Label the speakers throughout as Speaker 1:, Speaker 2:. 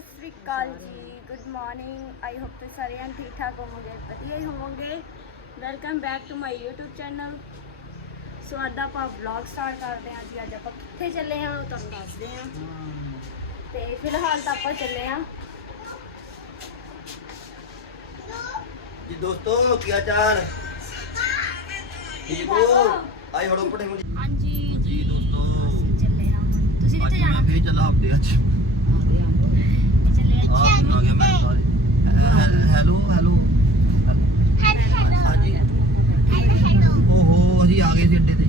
Speaker 1: ਸਤਿ ਸ੍ਰੀ ਅਕਾਲ ਜੀ। Good morning I hope ਤੁਸੀਂ ਸਾਰੇ ਠੀਕ ਠਾਕ ਹੋਵੋਗੇ ਵਧੀਆ ਹੀ ਹੋਵੋਗੇ। Welcome back to my YouTube channel so ਅੱਜ ਆਪਾਂ ਵਲੌਗ ਸਟਾਰਟ ਕਰਦੇ ਹਾਂ ਜੀ। ਅੱਜ ਆਪਾਂ ਕਿੱਥੇ ਚੱਲੇ ਹਾਂ ਉਹ ਤੁਹਾਨੂੰ ਦੱਸਦੇ ਹਾਂ। ਤੇ ਫਿਲਹਾਲ ਤਾਂ ਆਪਾਂ ਚੱਲੇ ਹਾਂ।
Speaker 2: ਜੀ ਦੋਸਤੋ ਕੀ ਹਾਲ ਠੀਕ ਹੋ? ਆਈ ਹੜੋ ਜੀ।
Speaker 1: ਹਾਂਜੀ
Speaker 2: ਜੀ। ਦੋਸਤੋ।
Speaker 1: ਅਸੀਂ ਚੱਲੇ ਹਾਂ ਹੁਣ। ਤੁਸੀਂ
Speaker 2: ਅੱਜ
Speaker 1: ਕਿੱਥੇ
Speaker 2: ਮੈਂ
Speaker 1: ਜਾਣਾ?
Speaker 2: ਫੇਰ ਚੱਲਾ ਹਫ਼ਤੇ ਅੱਜ। ਆ ਗਿਆ ਮੈਂ ਸਾਰੇ ਹੈਲੋ ਹੈਲੋ ਹਾਂਜੀ। ਓਹੋ ਅਸੀਂ ਆ ਗਏ ਸੀ ਅੱਡੇ ਤੇ।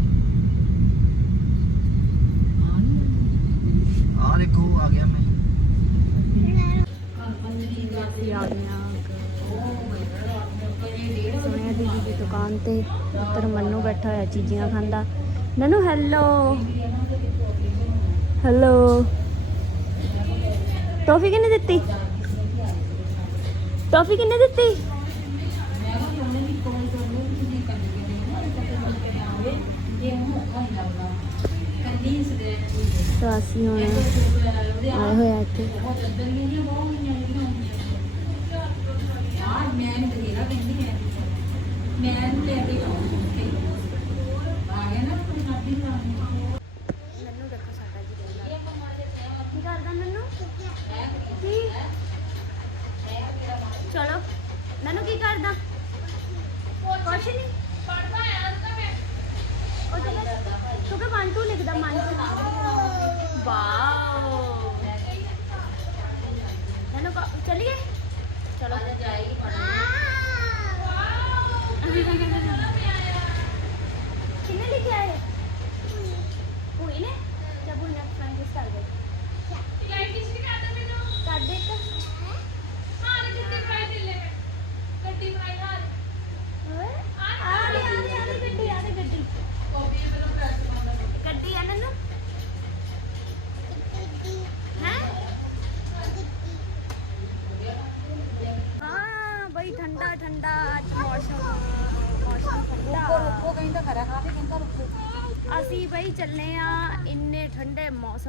Speaker 2: ਆ ਦੇਖੋ ਆ ਗਿਆ ਮੈਂ।
Speaker 1: ਅਸੀਂ ਆ ਗਏ ਸੋਹਣਿਆ ਦੀਦੀ ਦੀ ਦੁਕਾਨ ਤੇ ਉੱਤਰ ਮੰਨੂ ਬੈਠਾ ਹੋਇਆ ਚੀਜ਼ੀਆਂ ਖਾਂਦਾ। ਨਨੂ ਹੈਲੋ ਹੈਲੋ ਟੋਫੀ ਕਿੰਨੇ ਦਿੱਤੀ? ਟੋਫੀ ਕਿੰਨੇ ਦਿੱਤੀ? ਤਾਂ ਅਸੀਂ ਆਏ ਹੋਏ ਇੱਥੇ। ਨੰਨੂ ਦੇਖੋ ਸਾਡਾ ਜੀ ਕੀ ਕਰਦਾ ਨੰਨੂ ਕੀ? ਚਲੋ। ਨੰਨੂ ਕੀ ਕਰਦਾ? ਕੁਛ ਨਹੀਂ ਤਾਂ ਤੂੰ ਕਿ 1 2 ਲਿਖਦਾ ਮਨ ਵਾਓ। ਚਲੀਏ ਚਲੋ ਕਿੰਨੇ ਲਿਖਿਆ ਹੈ ਕੋਈ ਨੇ ਜਬ ਉਹ ਨੈਕਸਟ ਫਰੈਂਡਸ ਕਰ ਦੇ ਕਰ ਦੇ ਓਏ ਆ ਰਹੀ ਆ ਰਹੀ ਆ ਰਹੀ ਗੱਡੀ ਆ ਰਹੀ ਗੱਡੀ ਗੱਡੀ ਆ ਨੰਨੂ ਹੈ ਹਾਂ ਬਈ ਠੰਡਾ ਠੰਡਾ ਅੱਜ ਮੌਸਮ ਮੌਸਮ ਠੰਡਾ ਅਸੀਂ ਬਈ ਚੱਲੇ ਆ ਇੰਨੇ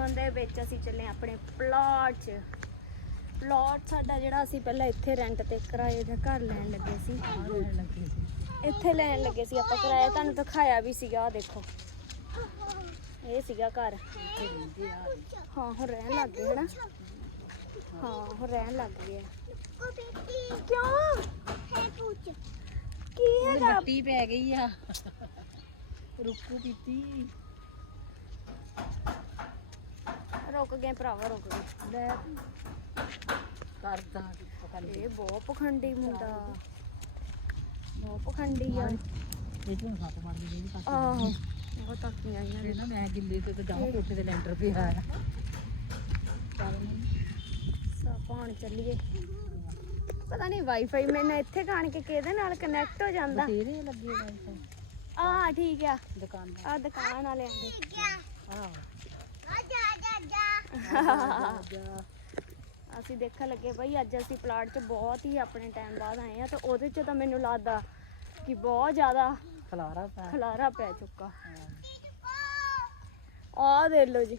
Speaker 1: ਮੌਸਮ ਦੇ ਵਿੱਚ ਅਸੀਂ ਚੱਲੇ ਆਂ ਆਪਣੇ ਪਲਾਟ 'ਚ। ਪਲਾਟ ਸਾਡਾ ਜਿਹੜਾ ਅਸੀਂ ਪਹਿਲਾਂ ਇੱਥੇ ਰੈਂਟ ਤੇ ਕਿਰਾਏ ਦਾ ਘਰ ਲੈਣ ਲੱਗੇ ਸੀ। ਇੱਥੇ ਲੈਣ ਲੱਗੇ ਸੀ ਆਪਾਂ ਕਿਰਾਇਆ ਤੁਹਾਨੂੰ ਦਿਖਾਇਆ ਵੀ ਸੀਗਾ ਆਹ ਦੇਖੋ। ਇਹ ਸੀਗਾ ਘਰ। ਹਾਂ ਹੁਣ ਰਹਿਣ ਲੱਗ ਗਏ ਹਨਾ? ਹਾਂ ਹੁਣ ਰਹਿਣ ਲੱਗ ਗਏ ਆ। ਕਿਉਂ? ਕੀ ਹੈਗਾ?
Speaker 3: ਮਿੱਟੀ ਪੈ ਗਈ ਆ। ਰੁੱਕੂ ਪੀਤੀ।
Speaker 1: ਰੁਕ ਗਏ ਭਰਾਵਾ ਰੁਕ ਗਏ।
Speaker 3: ਲੈ। ਕਰਦਾ ਨਹੀਂ।
Speaker 1: ਇਹ ਬਹੁਤ ਪਖੰਡੀ ਮੁੰਡਾ। ਬਹੁਤ ਪਖੰਡੀ ਆ।
Speaker 3: ਇਹ ਤੋਂ ਸੱਤ ਮਾਰ ਦੀ ਨਹੀਂ ਪਤਾ
Speaker 1: ਆਹੋ। ਬਹੁਤ ਤਾਕੀਆਂ ਆਈਆਂ
Speaker 3: ਇਹ ਨਾ ਮੈਂ ਗਿੱਲੀ ਤੇ ਤੇ ਗਾਂ ਕੋਠੇ ਦੇ ਲੈਂਟਰ ਪਿਆ ਆ
Speaker 1: ਸਾ ਪਾਣ ਚੱਲੀਏ। ਪਤਾ ਨਹੀਂ ਵਾਈਫਾਈ ਮੈਨੇ ਇੱਥੇ ਕਾਣ ਕੇ ਕਿਹਦੇ ਨਾਲ ਕਨੈਕਟ ਹੋ ਜਾਂਦਾ।
Speaker 3: ਤੇਰੇ ਲੱਗੀ ਵਾਈਫਾਈ।
Speaker 1: ਆ ਠੀਕ ਆ।
Speaker 3: ਦੁਕਾਨ
Speaker 1: ਆ ਦੁਕਾਨ ਵਾਲਿਆਂ ਦੇ
Speaker 3: ਦਾ। ਆਹ।
Speaker 1: ਅਸੀਂ ਦੇਖਣ ਲੱਗੇ ਬਈ ਅੱਜ ਅਸੀਂ ਪਲਾਟ 'ਚ ਬਹੁਤ ਹੀ ਆਪਣੇ ਟਾਈਮ ਬਾਅਦ ਆਏ ਆ ਤੇ ਉਹਦੇ 'ਚ ਤਾਂ ਮੈਨੂੰ ਲੱਗਦਾ ਕਿ ਬਹੁਤ ਜ਼ਿਆਦਾ
Speaker 3: ਖਲਾਰਾ ਪਾ
Speaker 1: ਖਲਾਰਾ ਪੈ ਚੁੱਕਾ। ਆਹ ਦੇਖ ਲਓ ਜੀ।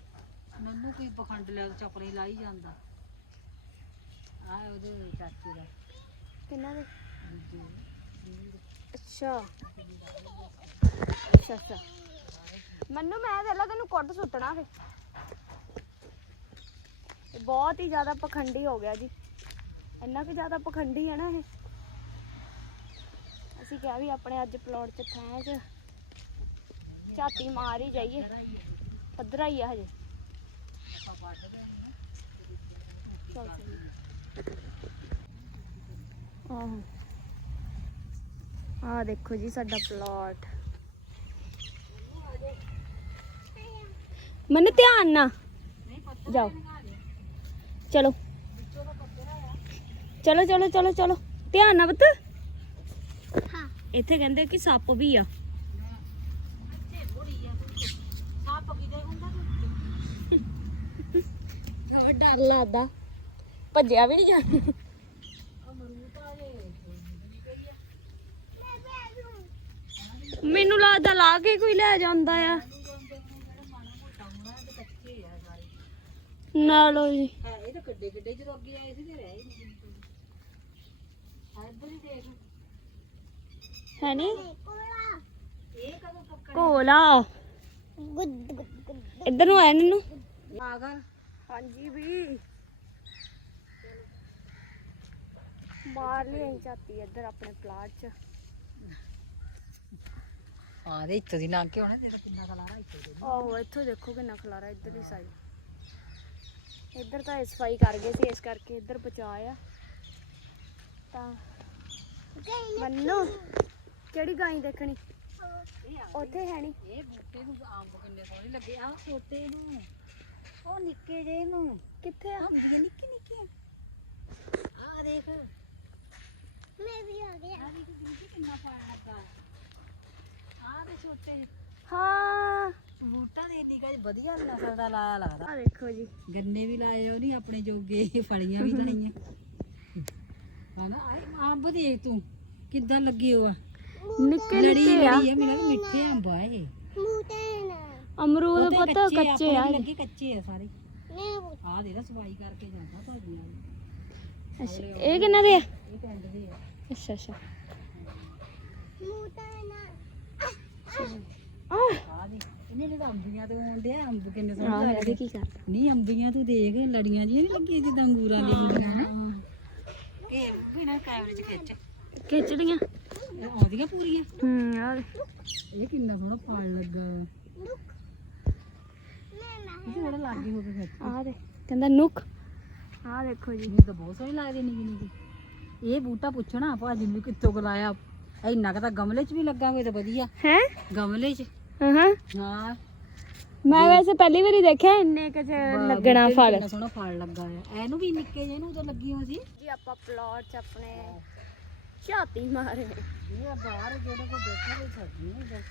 Speaker 3: ਮੈਨੂੰ ਕੋਈ ਪਖੰਡ ਲਿਆ ਕੇ ਚਪਲੀ ਲਾਈ ਜਾਂਦਾ। ਆ ਉਹਦੇ ਚਾਚੇ ਦਾ।
Speaker 1: ਕਿੰਨਾ ਦੇ? ਅੱਛਾ। ਅੱਛਾ ਅੱਛਾ। ਮੈਨੂੰ ਮੈਂ ਦੇ ਲਾ ਤੈਨੂੰ ਕੁੱਟ ਸੁੱਟਣਾ ਫੇ ਇਹ ਬਹੁਤ ਹੀ ਜ਼ਿਆਦਾ ਪਖੰਡੀ ਹੋ ਗਿਆ ਜੀ। ਇੰਨਾ ਕਿ ਜ਼ਿਆਦਾ ਪਖੰਡੀ ਹੈ ਨਾ ਇਹ। ਅਸੀਂ ਕਿਹਾ ਵੀ ਆਪਣੇ ਅੱਜ ਪਲੋਟ ਚ ਥਾਂ ਚ ਝਾਤੀ ਮਾਰ ਹੀ ਜਾਈਏ। ਪੱਧਰਾ ਹੀ ਆ ਹਜੇ। ਚੱਲ। ਆਹੋ। ਆ ਦੇਖੋ ਜੀ ਸਾਡਾ ਪਲਾਟ ਮਨ ਧਿਆਨ ਨਾ ਜਾਓ। ਚਲੋ। ਚਲੋ ਚਲੋ ਚਲੋ ਚਲੋ। ਧਿਆਨ ਨਾਲ ਪੁੱਤ। ਹਾਂ। ਇੱਥੇ ਕਹਿੰਦੇ ਕਿ ਸੱਪ ਵੀ ਆ। ਡਰ ਲੱਗਦਾ। ਭੱਜਿਆ ਵੀ ਨਹੀਂ ਜਾਂਦਾ ਮੈਨੂੰ ਲੱਗਦਾ ਲਾ ਕੇ ਕੋਈ ਲੈ ਜਾਂਦਾ ਆ। ਨਾ ਲੋ ਜੀ।
Speaker 3: ਤਾਂ ਕਿੱਡੇ ਕਿੱਡੇ ਜਦੋਂ ਅੱਗੇ ਆਏ ਸੀ ਤੇ ਰਹਿ ਹੀ ਨਹੀਂ ਆ ਇੱਧਰ ਹੀ ਦੇਖ।
Speaker 1: ਹੈ ਨੀ?
Speaker 3: ਇਹ ਕਦੋਂ ਪੱਕਾ
Speaker 1: ਕੋਲਾ ਇੱਧਰ ਨੂੰ ਆਇਆ ਨਨੂੰ?
Speaker 3: ਪਾਗਲ
Speaker 1: ਹਾਂਜੀ ਵੀ। ਮਾਰ ਲਈ ਚਾਤੀ ਇੱਧਰ ਆਪਣੇ ਪਲਾਟ 'ਚ।
Speaker 3: ਆ ਦੇ ਇੱਥੋਂ ਦੀ ਲੰਘ ਕੇ ਆਉਣਾ ਤੇਰਾ ਕਿੰਨਾ ਕਲਾਰਾ ਇੱਥੋਂ ਦੇ।
Speaker 1: ਆਹੋ ਇੱਥੋਂ ਦੇਖੋ ਕਿੰਨਾ ਖਲਾਰਾ ਇੱਧਰਲੀ ਸਾਈਡ ਇੱਧਰ ਤਾਂ ਇਹ ਸਫ਼ਾਈ ਕਰ ਗਏ ਸੀ ਇਸ ਕਰਕੇ ਇੱਧਰ ਬਚਾਇਆ ਤਾਂ ਮੰਨੂ ਕਿਹੜੀ ਗਾਈ ਦੇਖਣੀ? ਉੱਥੇ ਹੈ ਨਹੀਂ
Speaker 3: ਇਹ ਬੂਟੇ ਨੂੰ ਅੰਬ ਕਿੰਨੇ ਸੋਹਣੇ ਲੱਗੇ ਆ ਛੋਟੇ ਨੂੰ। ਉਹ ਨਿੱਕੇ ਜੇ ਨੂੰ।
Speaker 1: ਕਿੱਥੇ ਆ?
Speaker 3: ਅੰਬੀਆਂ ਨਿੱਕੀ ਨਿੱਕੀਆਂ ਆ। ਦੇਖ।
Speaker 1: ਮੈਂ ਵੀ ਆ ਗਿਆ।
Speaker 3: ਆ ਦੇਖ ਕਿੰਨਾ ਪਾਣ ਲੱਗਾ ਆ ਦੇ ਛੋਟੇ।
Speaker 1: ਹਾਂ।
Speaker 3: ਬੂਟਾ ਦੇ ਇੰਨੀ ਕੁ ਵਧੀਆ ਨਸਲ ਦਾ ਲਾਇਆ ਲੱਗਦਾ।
Speaker 1: ਆ ਦੇਖੋ ਜੀ।
Speaker 3: ਗੰਨੇ ਵੀ ਲਾਏ ਉਹ ਨਹੀਂ ਆਪਣੇ ਜੋਗੇ ਫਲੀਆਂ ਵੀ ਧਣੀਆਂ ਹਨਾ ਆਏ ਅੰਬ ਦੇਖ ਤੂੰ ਕਿੱਦਾਂ ਲੱਗੇ ਹੋ ਆ।
Speaker 1: ਨਿੱਕੇ ਨਿੱਕੇ ਆ।
Speaker 3: ਲੜੀ ਆ ਮੈਨੂੰ ਲੱਗਦਾ ਮਿੱਠੇ ਅੰਬ ਆ ਇਹ।
Speaker 1: ਅਮਰੂਦ ਪੁੱਤ
Speaker 3: ਕੱਚੇ
Speaker 1: ਆ
Speaker 3: ਲੱਗੇ ਕੱਚੇ ਆ ਸਾਰੇ। ਆ ਦੇ ਨਾ ਸਫ਼ਾਈ ਕਰਕੇ ਜਾਂਦਾ ਭਾਜੀ ਨਾਲ
Speaker 1: ਅੱਛਾ ਇਹ ਕਿੰਨਾ ਦੇ ਆ?
Speaker 3: ਇਹ ਪਿੰਡ ਦੇ ਆ।
Speaker 1: ਅੱਛਾ ਅੱਛਾ। ਆ
Speaker 3: ਆ ਦੇ ਤਾਂ ਅੰਬ ਕਿੰਨੇ ਸੋਹਣੇ ਲੱਗਦੇ।
Speaker 1: ਕੀ
Speaker 3: ਨਹੀਂ ਅੰਬੀਆਂ ਤੂੰ ਦੇਖ ਲੜੀਆਂ ਜੀ ਨਹੀਂ ਲੱਗੀਆਂ ਜਿੱਦਾਂ ਅੰਗੂਰਾਂ ਦੀਆਂ ਹੁੰਦੀਆਂ ਨਾ? ਇਹ ਬਿਨਾਂ ਕੈਮਰੇ 'ਚ ਖਿੱਚ।
Speaker 1: ਖਿੱਚੜੀਆਂ
Speaker 3: ਇਹ ਆਉਂਦੀਆਂ ਪੂਰੀਆਂ?
Speaker 1: ਹੂੰ ਆ ਦੇ।
Speaker 3: ਇਹ ਕਿੰਨਾ ਸੋਹਣਾ ਫਲ ਲੱਗਾ। ਇਹ ਥੋੜਾ ਲਾਗੇ ਹੋ ਕੇ ਖਿੱਚ।
Speaker 1: ਆ ਦੇ ਕਹਿੰਦਾ ਨੁਕ ਆ ਦੇਖੋ ਜੀ।
Speaker 3: ਮੈਨੂੰ ਤਾਂ ਬਹੁਤ ਸੋਹਣੀ ਲੱਗਦੀ ਨਿੱਕੀ ਨਿੱਕੀ। ਇਹ ਬੂਟਾ ਪੁੱਛਣਾ ਭਾਜੀ ਨੂੰ ਵੀ ਕਿੱਥੋਂ ਗਲਾਇਆ ਇੰਨਾ ਕੁ ਤਾਂ ਗਮਲੇ 'ਚ ਵੀ ਲੱਗਾ ਹੋਵੇ ਤਾਂ ਵਧੀਆ।
Speaker 1: ਹੈ?
Speaker 3: ਗਮਲੇ 'ਚ।
Speaker 1: ਹਾਂ। ਮੈਂ ਵੈਸੇ ਪਹਿਲੀ ਵਾਰੀ ਦੇਖਿਆ ਇੰਨੇ ਕੁ ਚ ਲੱਗਣਾ ਫਲ।
Speaker 3: ਕਿੰਨਾ ਸੋਹਣਾ ਫਲ ਲੱਗਾ ਆ ਇਹਨੂੰ ਵੀ ਨਿੱਕੇ ਜਿਹੇ ਨੂੰ ਤਾਂ ਲੱਗੀ ਹੋਈ ਸੀ।
Speaker 1: ਜੀ ਆਪਾਂ ਪਲਾਟ ਚ ਆਪਣੇ ਝਾਤੀ ਮਾਰੇ।
Speaker 3: ਇਹ ਆ ਬਾਹਰ ਜਿਹੜੇ ਕੋ ਬੈਠੇ ਹੋਏ ਛੱਡਨੇ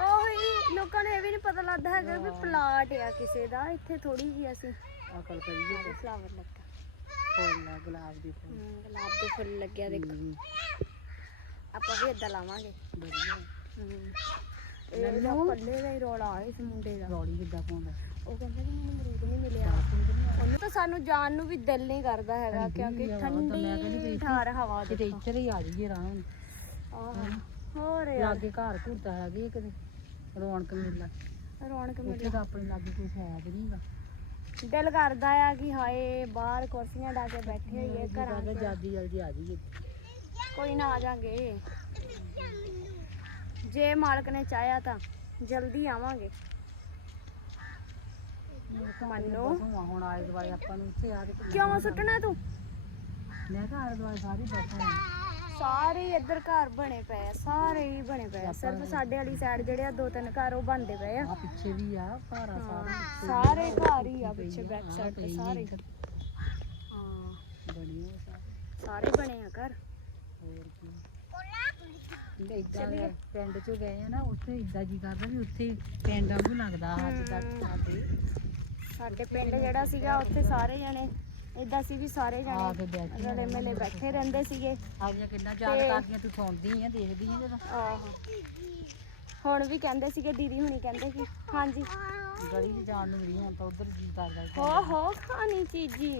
Speaker 1: ਉਹੀ ਲੋਕਾਂ ਨੂੰ ਇਹ ਵੀ ਨਹੀਂ ਪਤਾ ਲੱਗਦਾ ਹੈਗਾ ਵੀ ਪਲਾਟ ਆ ਕਿਸੇ ਦਾ। ਇੱਥੇ ਥੋੜੀ ਜੀ ਅਸੀਂ
Speaker 3: ਅਕਲ ਕਰੀਏ
Speaker 1: ਫਲਾਵਰ ਲੱਗਾ।
Speaker 3: ਫੁੱਲ ਆ ਗੁਲਾਬ ਦੇ ਫੁੱਲ।
Speaker 1: ਹਮ, ਗੁਲਾਬ ਦੇ ਫੁੱਲ ਲੱਗਿਆ ਦੇਖੋ।
Speaker 3: ਹਮ,
Speaker 1: ਆਪਾਂ ਵੀ ਏਦਾਂ ਲਾਵਾਂਗੇ।
Speaker 3: ਵਧੀਆ।
Speaker 1: ਹਮ। ਇਹ ਤਾਂ ਪੱਲੇ ਦਾ ਹੀ ਰੋਲਾ ਆ ਇਸ ਮੁੰਡੇ ਦਾ।
Speaker 3: ਰੌਲੀ ਕਿੱਦਾਂ ਪਾਉਂਦਾ
Speaker 1: ਉਹ ਕਹਿੰਦਾ ਕਿ ਮੈਨੂੰ ਅਮਰੂਦ ਨਹੀਂ ਮਿਲਿਆ। ਉਹਨੂੰ ਤਾਂ ਸਾਨੂੰ ਜਾਣ ਨੂੰ ਵੀ ਦਿਲ ਨਹੀਂ ਕਰਦਾ ਹੈਗਾ ਕਿਉਂਕਿ ਠੰਡੀ ਠਾਰ ਹਵਾ
Speaker 3: ਕਿਤੇ
Speaker 1: ਦੇਖੋ।
Speaker 3: ਇੱਧਰ ਹੀ ਆ ਜਾਈਏ ਆਰਾਮ ਨਾਲ।
Speaker 1: ਆਹ, ਹੋਰ ਯਾਰ।
Speaker 3: ਲਾਗੇ ਘਰ ਘੁਰ ਤਾਂ ਹੈਗੇ ਆ ਕਿਤੇ। ਰੌਣਕ ਮੇਲਾ।
Speaker 1: ਰੌਣਕ
Speaker 3: ਉੱਥੇ
Speaker 1: ਮਿਲੀ।
Speaker 3: ਤਾਂ ਆਪਣੇ ਲਾਗੇ ਕੁਝ ਹੈ ਵੀ ਨਹੀਂਗਾ
Speaker 1: ਦਿਲ ਕਰਦਾ ਆ ਕਿ ਹਾਏ ਬਾਹਰ ਕੁਰਸੀਆਂ ਡਾ ਕੇ ਬੈਠੇ ਹੋਈਏ ਘਰਾਂ 'ਚ।
Speaker 3: ਜਲਦੀ ਜਲਦੀ ਆ ਜਾਈਏ।
Speaker 1: ਕੋਈ ਨਾ ਆ ਜਾਾਂਗੇ। ਜੇ ਮਾਲਕ ਨੇ ਚਾਹਿਆ ਤਾਂ ਜਲਦੀ ਆਵਾਂਗੇ। ਮੰਨੋ।
Speaker 3: ਬਸੋਂ ਹੁਣ ਆਲੇ ਦੁਆਲੇ ਆਪਾਂ ਨੂੰ ਇੱਥੇ ਆ ਕੇ
Speaker 1: ਕਿਉਂ ਸੁੱਟਣਾ ਤੂੰ?
Speaker 3: ਮੈਂ ਕਿਹਾ ਆਲੇ ਦੁਆਲੇ ਸਾਰੀ ਬਸਾਂ
Speaker 1: ਸਾਰੇ ਹੀ ਇੱਧਰ ਘਰ ਬਣੇ ਪਏ ਆ ਸਾਰੇ ਹੀ ਬਣੇ ਪਏ ਆ। ਸਿਰਫ ਸਾਡੇ ਵਾਲੀ ਸਾਈਡ ਜਿਹੜੇ ਆ ਦੋ ਤਿੰਨ ਘਰ ਉਹ ਬਣਦੇ ਪਏ ਆ।
Speaker 3: ਆ ਪਿੱਛੇ ਵੀ ਆ ਘਰ ਆ ਸਾਰੇ
Speaker 1: ਸਾਰੇ ਘਰ ਹੀ ਆ ਪਿੱਛੇ ਬੈਕ ਸਾਈਡ ਤੇ ਸਾਰੇ। ਹੀ। ਹਾਂ।
Speaker 3: ਬਣੀ ਸਾਰੇ
Speaker 1: ਬਣੇ ਆ ਘਰ।
Speaker 3: ਹੋਰ ਕੀ? ਇਦਾਂ ਪਿੰਡ ਚ ਗਏ ਆ ਨਾ ਉੱਥੇ ਇਦਾਂ ਜੀ ਕਰਦਾ ਵੀ ਉੱਥੇ ਪਿੰਡ ਵਾਂਗੂ ਲੱਗਦਾ ਜਿੱਦਾਂ ਸਾਡੇ।
Speaker 1: ਸਾਡੇ ਪਿੰਡ ਜਿਹੜਾ ਸੀਗਾ ਉੱਥੇ ਸਾਰੇ ਜਣੇ ਇਦਾਂ ਸੀ ਵੀ ਸਾਰੇ
Speaker 3: ਆ
Speaker 1: ਜਣੇ
Speaker 3: ਬੈਠੇ
Speaker 1: ਰਲੇ ਮਿਲੇ ਬੈਠੇ ਰਹਿੰਦੇ ਸੀਗੇ।
Speaker 3: ਆਗੀਆਂ ਕਿੰਨਾ ਯਾਦ ਕਰਦੀਆਂ ਤੂੰ ਸੁਣਦੀ ਆ ਦੇਖਦੀ ਆ ਜਦੋਂ।
Speaker 1: ਆਹੋ। ਹੁਣ ਵੀ ਕਹਿੰਦੇ ਸੀਗੇ ਦੀਦੀ ਹੁਣੀ ਕਹਿੰਦੇ ਕਿ ਹਾਂਜੀ।
Speaker 3: ਗਲੀ 'ਚ ਜਾਣ ਨੂੰ ਮਿਲੀ ਹੁਣ ਤਾਂ ਉਧਰ ਜੀ ਕਰਦਾ
Speaker 1: ਹੋ ਹੋ ਖਾਣੀ ਚੀਜੀ।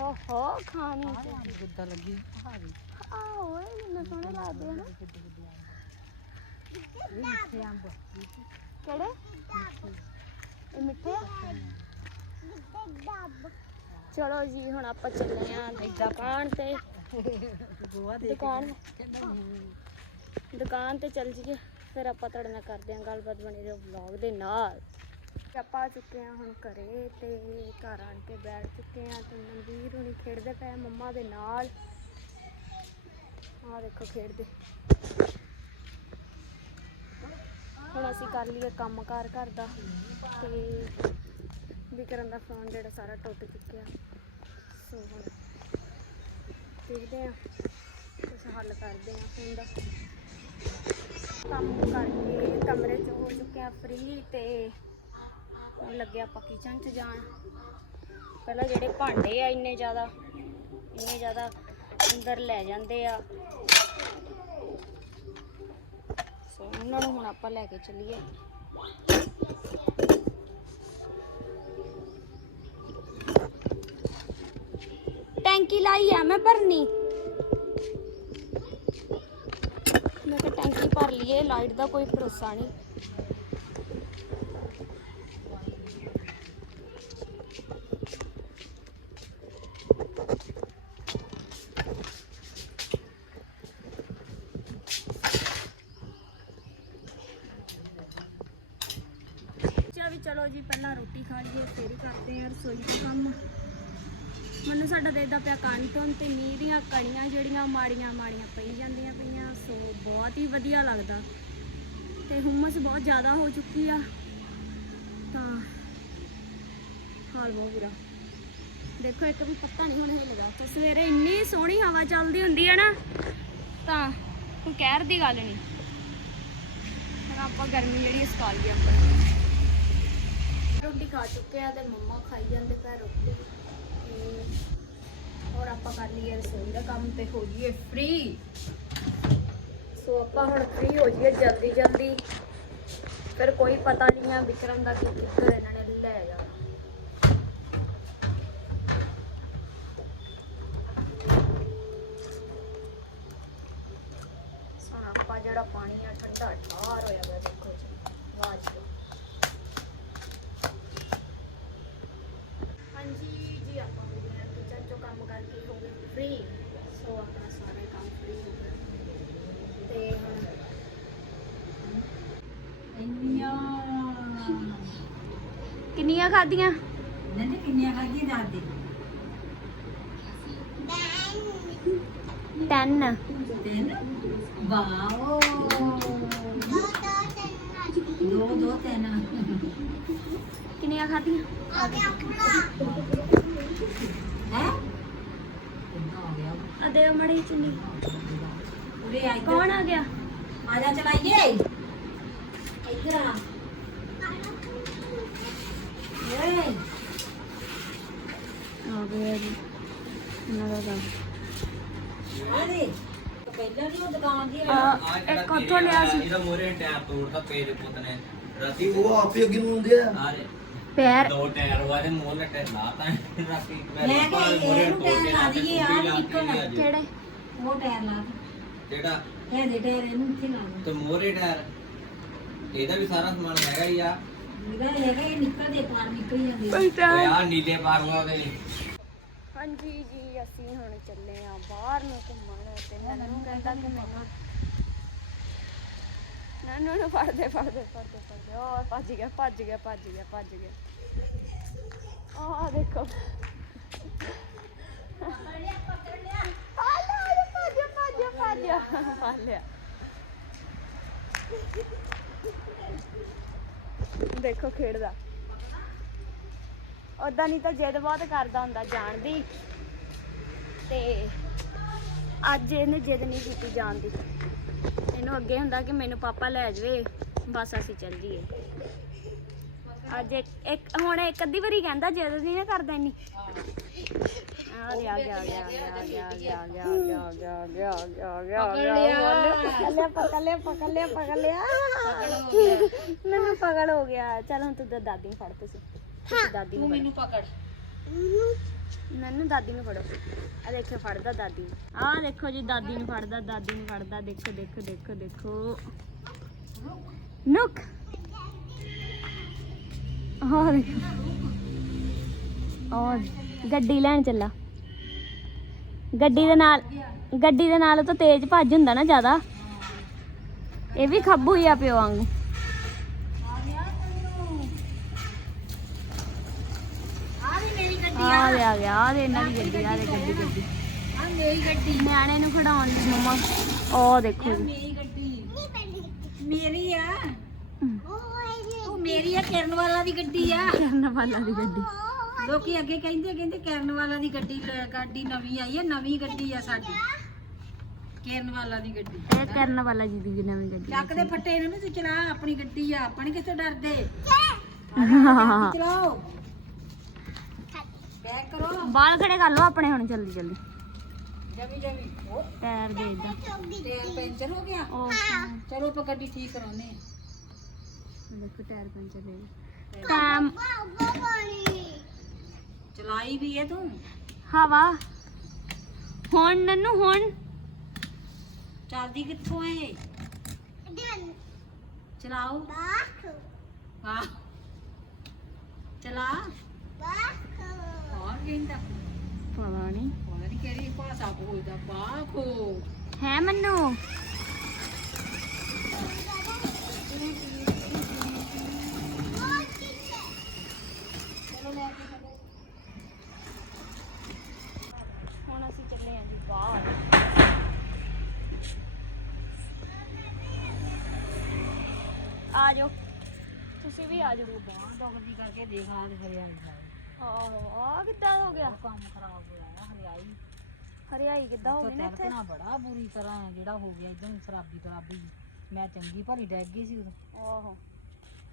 Speaker 1: ਹੋ ਹੋ ਖਾਣੀ ਚੀਜੀ।
Speaker 3: ਆਹ ਕਿੱਦਾਂ ਲੱਗੀ ਪਹਾੜੀ
Speaker 1: ਆਹ ਓਏ ਕਿੰਨਾ ਸੋਹਣਾ ਲੱਗਦੇ ਆ
Speaker 3: ਇਹ ਮਿੱਠੇ ਅੰਬ
Speaker 1: ਕਿਹੜੇ? ਇਹ ਮਿੱਠੇ? ਆ? ਚਲੋ ਜੀ, ਹੁਣ ਆਪਾਂ ਚੱਲੇ ਆਂ ਦੁਕਾਨ ਤੇ।
Speaker 3: ਗੋਆ ਦੇ
Speaker 1: ਦੁਕਾਨ। ਦੁਕਾਨ ਤੇ ਚੱਲ ਜੀਏ, ਫਿਰ ਆਪਾਂ ਤੁਹਾਡੇ ਨਾਲ ਕਰਦੇ ਆਂ ਗੱਲਬਾਤ ਬਣੀ ਰਹੋ ਵਲੌਗ ਦੇ ਨਾਲ। ਆਪਾਂ ਆ ਚੁੱਕੇ ਆਂ ਹੁਣ ਘਰੇ ਤੇ ਘਰ ਆਣ ਕੇ ਬੈਠ ਚੁੱਕੇ ਆਂ ਤੇ ਮਨਵੀਰ ਹੁਣੀ ਖੇਡਦੇ ਪਏ ਆ ਮੰਮਾ ਦੇ ਨਾਲ। ਆਹ ਦੇਖੋ ਖੇਡਦੇ ਹੁਣ ਅਸੀਂ ਕਰ ਲਈਏ ਕੰਮ ਕਾਰ ਘਰ ਦਾ। ਤੇ ਵਿਕਰਨ ਦਾ ਫੋਨ ਜਿਹੜਾ ਸਾਰਾ ਟੁੱਟ ਚੁੱਕਿਆ। ਸੋ ਹੁਣ ਦੇਖਦੇ ਆਂ ਕੁਛ ਹੱਲ ਕਰਦੇ ਆਂ ਫੋਨ ਦਾ। ਕੰਮ ਕਰਕੇ ਕਮਰੇ 'ਚ ਹੋ ਚੁੱਕੇ ਆ ਫ੍ਰੀ ਤੇ ਹੁਣ ਲੱਗੇ ਆਪਾਂ ਕਿਚਨ 'ਚ ਜਾਣ। ਪਹਿਲਾਂ ਜਿਹੜੇ ਭਾਂਡੇ ਆ ਇੰਨੇ ਜ਼ਿਆਦਾ ਇੰਨੇ ਜ਼ਿਆਦਾ ਅੰਦਰ ਲੈ ਜਾਂਦੇ ਆ। ਸੋ ਉਹਨਾਂ ਨੂੰ ਹੁਣ ਆਪਾਂ ਲੈ ਕੇ ਚੱਲੀਏ। ਟੈਂਕੀ ਲਾਈ ਆ ਮੈਂ ਭਰਨੀ। ਮੈਂ ਕਿਹਾ ਟੈਂਕੀ ਭਰ ਲਈਏ, ਲਾਈਟ ਦਾ ਕੋਈ ਭਰੋਸਾ ਨਹੀਂ ਚਾ ਵੀ ਚਲੋ ਜੀ, ਪਹਿਲਾਂ ਰੋਟੀ ਖਾ ਲਈਏ, ਫੇਰ ਹੀ ਕਰਦੇ ਆ ਰਸੋਈ ਦਾ ਕੰਮ। ਮੈਨੂੰ ਸਾਡਾ ਦੇਖਦਾ ਪਿਆ ਕਾਂਟੋਨ ਤੇ ਮੀਂਹ ਦੀਆਂ ਕਣੀਆਂ ਜਿਹੜੀਆਂ ਮਾੜੀਆਂ ਮਾੜੀਆਂ ਪਈ ਜਾਂਦੀਆਂ ਪਈਆਂ, ਸੋ ਬਹੁਤ ਹੀ ਵਧੀਆ ਲੱਗਦਾ। ਤੇ ਹੁਮਸ ਬਹੁਤ ਜ਼ਿਆਦਾ ਹੋ ਚੁੱਕੀ ਆ। ਤਾਂ ਹਾਲ ਬਹੁਤ ਬੁਰਾ। ਦੇਖੋ, ਇੱਕ ਵੀ ਪੱਤਾ ਨਹੀਂ ਹੁਣ ਹਿੱਲਦਾ ਤੇ ਸਵੇਰੇ ਇੰਨੀ ਸੋਹਣੀ ਹਵਾ ਚੱਲਦੀ ਹੁੰਦੀ ਹੈ ਨਾ, ਤਾਂ ਕੋਈ ਕਹਿਰ ਦੀ ਗੱਲ ਨਹੀਂ। ਆਪਾਂ ਗਰਮੀ ਜਿਹੜੀ ਇਸ ਕਾਲ ਗਈ ਆਪਣੀ ਰੋਟੀ ਖਾ ਚੁੱਕੇ ਆ ਤੇ ਮੰਮਾ ਖਾਈ ਜਾਂਦੇ ਪੈ ਰੋਟੀ। ਤੇ ਹੋਰ ਆਪਾਂ ਕਰ ਲਈਏ ਰਸੋਈ ਦਾ ਕੰਮ ਤੇ ਹੋ ਜਾਈਏ ਫ੍ਰੀ ਸੋ ਆਪਾਂ ਹੁਣ ਫ੍ਰੀ ਹੋ ਜਾਈਏ ਜਲਦੀ ਜਲਦੀ ਫਿਰ ਕੋਈ ਪਤਾ ਨਹੀਂ ਆ ਵਿਕਰਮ ਦਾ ਕਿ ਕਿੱਧਰ ਇਹਨਾਂ ਨੇ ਲੈ ਜਾਣਾ ਸੋ ਹੁਣ ਆਪਾਂ ਜਿਹੜਾ ਪਾਣੀ ਆ ਠੰਡਾ ਠਾਰ ਹੋਇਆ ਵਾ ਦੇਖੋ ਜੀ ਵਾਜ ਕੇ ਹਾਂਜੀ ਜੀ ਆਪਾਂ ਹੋ ਗਏ ਹਾਂ ਕਿਚਨ ਚੋਂ ਕੰਮ ਕਰਕੇ ਹੋ ਗਏ ਫ੍ਰੀ ਸੋ ਆਪਣਾ ਸਾਰੇ ਕੰਮ ਫ੍ਰੀ ਹੋ ਗਏ ਤੇ ਹੁਣ
Speaker 3: ਇੰਨੀਆਂ
Speaker 1: ਕਿੰਨੀਆਂ ਖਾਧੀਆਂ?
Speaker 3: ਨੰਨੇ ਕਿੰਨੀਆਂ ਖਾਧੀਆਂ ਦਾਦੀ
Speaker 1: 10
Speaker 3: ਤਿੰਨ। ਵਾਓ। ਦੋ ਦੋ ਤਿੰਨ।
Speaker 1: ਕਿੰਨੀਆਂ ਖਾਧੀਆਂ?
Speaker 3: ਹੈ? ਕਿੰਨਾ ਹੋ ਗਿਆ
Speaker 1: ਅਦੇ ਮੜੀ ਚੁੰਨੀ
Speaker 3: ਉਰੇ ਆ ਇੱਧਰ
Speaker 1: ਕੌਣ ਆ ਗਿਆ
Speaker 3: ਆ ਜਾ ਚਲਾਈਏ ਇੱਧਰ ਆ ਏ
Speaker 1: ਆ ਗਿਆ ਜੀ ਇਹਨਾਂ ਦਾ ਕੰਮ
Speaker 3: ਅਰੇ ਪਹਿਲਾਂ ਨਹੀਂ ਉਹ ਦੁਕਾਨ ਦੀ
Speaker 1: ਆ, ਇੱਕ ਉੱਥੋਂ ਲਿਆ ਸੀ
Speaker 4: ਇਹਦਾ ਮੋਰੇ ਟਾਇਰ ਤੋੜਦਾ ਤੇਰੇ ਪੁੱਤ ਨੇ ਰਾਤੀ
Speaker 2: ਉਹ ਆਪੇ ਅੱਗੇ ਨੂੰ ਹੁੰਦੇ ਆ
Speaker 4: ਆਰੇ
Speaker 1: ਪੈਰ
Speaker 4: ਦੋ ਟਾਇਰ ਵਾਲੇ ਮੋਰ ਲੱਟੇ ਲਾਤਾ ਰਾਤੀ
Speaker 3: ਲੈ ਕੇ ਇਹਨੂੰ ਟਾਇਰ ਲਾ ਦਈਏ ਆ ਨਿਕਲ
Speaker 1: ਕਿਹੜੇ?
Speaker 3: ਉਹ ਟਾਇਰ ਲਾ
Speaker 4: ਜਿਹੜਾ
Speaker 3: ਦੇ ਇਹਦੇ ਟਾਇਰ ਇਹਨੂੰ ਇੱਥੇ ਲਾ ਦੇ
Speaker 4: ਤੇ ਮੋਰੇ ਟਾਇਰ। ਇਹਦਾ ਵੀ ਸਾਰਾ ਸਮਾਨ ਹੈਗਾ ਹੀ ਆ।
Speaker 3: ਇਹਦਾ ਹੈਗਾ ਇਹ ਨਿਕਲਦੇ ਪਾਰ ਨਿਕਲ ਜਾਂਦੇ
Speaker 4: ਓਏ ਆ ਨੀਲੇ ਪਾਰੂਗਾ ਉਹਦੇ
Speaker 1: ਹਾਂਜੀ ਜੀ। ਅਸੀਂ ਹੁਣ ਚੱਲੇ ਆ ਬਾਹਰ ਨੂੰ ਘੁੰਮਣ ਤੇ ਨਨੂ ਕਹਿੰਦਾ ਕਿ ਮੈਨੂੰ ਨਨੂ ਨੂੰ ਫੜਦੇ ਫੜਦੇ ਫੜਦੇ ਫੜਦੇ। ਉਹ ਭੱਜ ਗਿਆ ਭੱਜ ਗਿਆ ਭੱਜ ਗਿਆ ਭੱਜ ਗਿਆ। ਆਹ ਦੇਖੋ ਭੱਜ ਭੱਜ ਭੱਜ ਭੱਜ ਲਿਆ। ਦੇਖੋ ਖੇਡਦਾ। ਉਦਾਂ ਨਹੀਂ ਤਾਂ ਜਿੱਦ ਬਹੁਤ ਕਰਦਾ ਹੁੰਦਾ ਜਾਣ ਦੀ ਤੇ ਅੱਜ ਇਹਨੇ ਜਿੱਦ ਨਹੀਂ ਕੀਤੀ ਜਾਣ ਦੀ ਇਹਨੂੰ ਅੱਗੇ ਹੁੰਦਾ ਕਿ ਮੈਨੂੰ ਪਾਪਾ ਲੈ ਜਾਵੇ ਬਸ ਅਸੀਂ ਚੱਲ ਜੀਏ ਅੱਜ ਇੱਕ ਇੱਕ ਹੁਣ ਇੱਕ ਅੱਧੀ ਵਾਰੀ ਕਹਿੰਦਾ ਜਿੱਦ ਨਹੀਂ ਨਾ ਕਰਦਾ ਇੰਨੀ ਆ ਗਿਆ ਗਿਆ ਗਿਆ ਗਿਆ ਗਿਆ ਗਿਆ ਗਿਆ ਗਿਆ ਗਿਆ ਗਿਆ ਗਿਆ ਗਿਆ ਪਕੜ ਲਿਆ ਪਕੜ ਲਿਆ ਪਕੜ ਲਿਆ ਪਕੜ ਲਿਆ ਮੈਨੂੰ ਪਕੜ ਹੋ ਗਿਆ ਚਲ ਹੁਣ ਤੂੰ ਦਾਦੀ ਨੂੰ ਫੜ ਤੁਸੀਂ ਤੁਸੀਂ ਦਾਦੀ ਨੂੰ
Speaker 3: ਮੈਨੂੰ ਪਕੜ
Speaker 1: ਮੈਨੂੰ ਦਾਦੀ ਨੂੰ ਫੜੋ। ਆ ਦੇਖੋ ਫੜਦਾ ਦਾਦੀ। ਨੂੰ ਆ ਦੇਖੋ ਜੀ, ਦਾਦੀ ਨੂੰ ਫੜਦਾ, ਦਾਦੀ ਨੂੰ ਫੜਦਾ। ਦੇਖੋ ਦੇਖੋ ਦੇਖੋ ਦੇਖੋ। ਨੁਕ। ਹਾਂ ਔਰ ਗੱਡੀ ਲੈਣ ਚੱਲਾ। ਗੱਡੀ ਦੇ ਨਾਲ, ਗੱਡੀ ਦੇ ਨਾਲ ਤਾਂ ਤੇਜ਼ ਭੱਜ ਹੁੰਦਾ ਨਾ ਜ਼ਿਆਦਾ। ਇਹ ਵੀ ਖੱਬੂ ਹੀ ਆ ਪਿਓ ਵਾਂਗੂ।
Speaker 3: ਆ
Speaker 1: ਦੇ ਆ ਗਿਆ ਦੇ ਇਹਨਾਂ ਦੀ ਗੱਡੀ ਆ ਦੇ ਗੱਡੀ ਗੱਡੀ।
Speaker 3: ਆ ਮੇਰੀ ਗੱਡੀ
Speaker 1: ਨਿਆਣੇ ਨੂੰ ਖੜਾਉਣ ਦੀ ਮਮਾ। ਉਹ ਦੇਖੋ ਜੀ।
Speaker 3: ਮੇਰੀ ਗੱਡੀ ਮੇਰੀ ਆ ਉਹ ਮੇਰੀ ਆ ਕਿਰਨ ਵਾਲਾ ਦੀ ਗੱਡੀ ਆ।
Speaker 1: ਕਰਨ ਵਾਲਾ ਦੀ ਗੱਡੀ।
Speaker 3: ਲੋਕੀ ਅੱਗੇ ਕਹਿੰਦੇ ਕਹਿੰਦੇ ਕਿਰਨ ਵਾਲਾ ਦੀ ਗੱਡੀ ਗੱਡੀ ਨਵੀਂ ਆਈ ਹੈ ਨਵੀਂ ਗੱਡੀ ਆ ਸਾਡੀ। ਕਿਰਨ ਵਾਲਾ ਦੀ ਗੱਡੀ।
Speaker 1: ਇਹ ਕਰਨ ਵਾਲਾ ਜੀ ਦੀ ਨਵੀਂ ਗੱਡੀ।
Speaker 3: ਚੱਕ ਦੇ ਫੱਟੇ ਇਹਨਾਂ ਨੂੰ ਤੂੰ ਚਲਾ ਆਪਣੀ ਗੱਡੀ ਆ ਆਪਾਂ ਨੀ ਤੋਂ ਡਰਦੇ। ਚਲਾਓ। ਬੈਕ ਕਰੋ।
Speaker 1: ਬਾਲ ਖੜੇ ਕਰ ਲਓ ਆਪਣੇ ਹੁਣ ਜਲਦੀ ਜਲਦੀ।
Speaker 3: ਜਮੀ ਜਮੀ। ਉਹ
Speaker 1: ਪੈਰ ਦੇ ਇਦਾਂ।
Speaker 3: ਟਾਇਰ ਪੈਂਚਰ ਹੋ ਗਿਆ?
Speaker 1: ਉਹ
Speaker 3: ਚਲੋ ਆਪਾਂ ਗੱਡੀ ਠੀਕ ਕਰਾਉਨੇ ਆ
Speaker 1: ਦੇਖੋ ਟਾਇਰ ਪੰਚਰ ਦੇ ਟਾਈਮ
Speaker 3: ਚਲਾਈ ਵੀ ਹੈ ਤੂੰ?
Speaker 1: ਹਵਾ। ਹੁਣ ਨੰਨੂ ਹੁਣ।
Speaker 3: ਚੱਲਦੀ ਕਿੱਥੋਂ ਏ ਚਲਾਓ। ਵਾਹ ਚਲਾ। ਹੋਰ ਕਹਿੰਦਾ
Speaker 1: ਪਤਾ ਨਹੀਂ
Speaker 3: ਪਤਾ ਨਹੀਂ ਕਿਹੜੀ ਭਾਸ਼ਾ ਬੋਲਦਾ ਬਾਖੋ
Speaker 1: ਹੈ ਮੰਨੂ? ਹੁਣ ਅਸੀਂ ਚੱਲੇ ਆਂ ਜੀ ਬਾਹਰ। ਆ ਜਾਓ। ਤੁਸੀਂ ਵੀ ਆ ਜਾਓ।
Speaker 3: ਬਾਹਰ ਡੋਗਰੀ ਕਰਕੇ ਦੇਖ ਆ ਹਰਿਆਈ ਦਾ
Speaker 1: ਆਹੋ ਆ ਕਿੱਦਾਂ ਹੋ ਗਿਆ?
Speaker 3: ਕੰਮ ਖਰਾਬ ਹੋਇਆ ਹੈ ਹਰਿਆਈ।
Speaker 1: ਹਰਿਆਈ ਕਿੱਦਾਂ ਹੋ ਗਈ ਨਾ ਇੱਥੇ?
Speaker 3: ਤੜਕਣਾ ਬੜਾ ਬੁਰੀ ਤਰ੍ਹਾਂ ਹੈ ਜਿਹੜਾ ਹੋ ਗਿਆ ਇਦਾਂ ਸ਼ਰਾਬੀ ਸ਼ਰਾਬੀ ਮੈਂ ਚੰਗੀ ਭਲੀ ਡੈਗ ਗਈ ਸੀ ਉਦੋਂ।
Speaker 1: ਆਹੋ।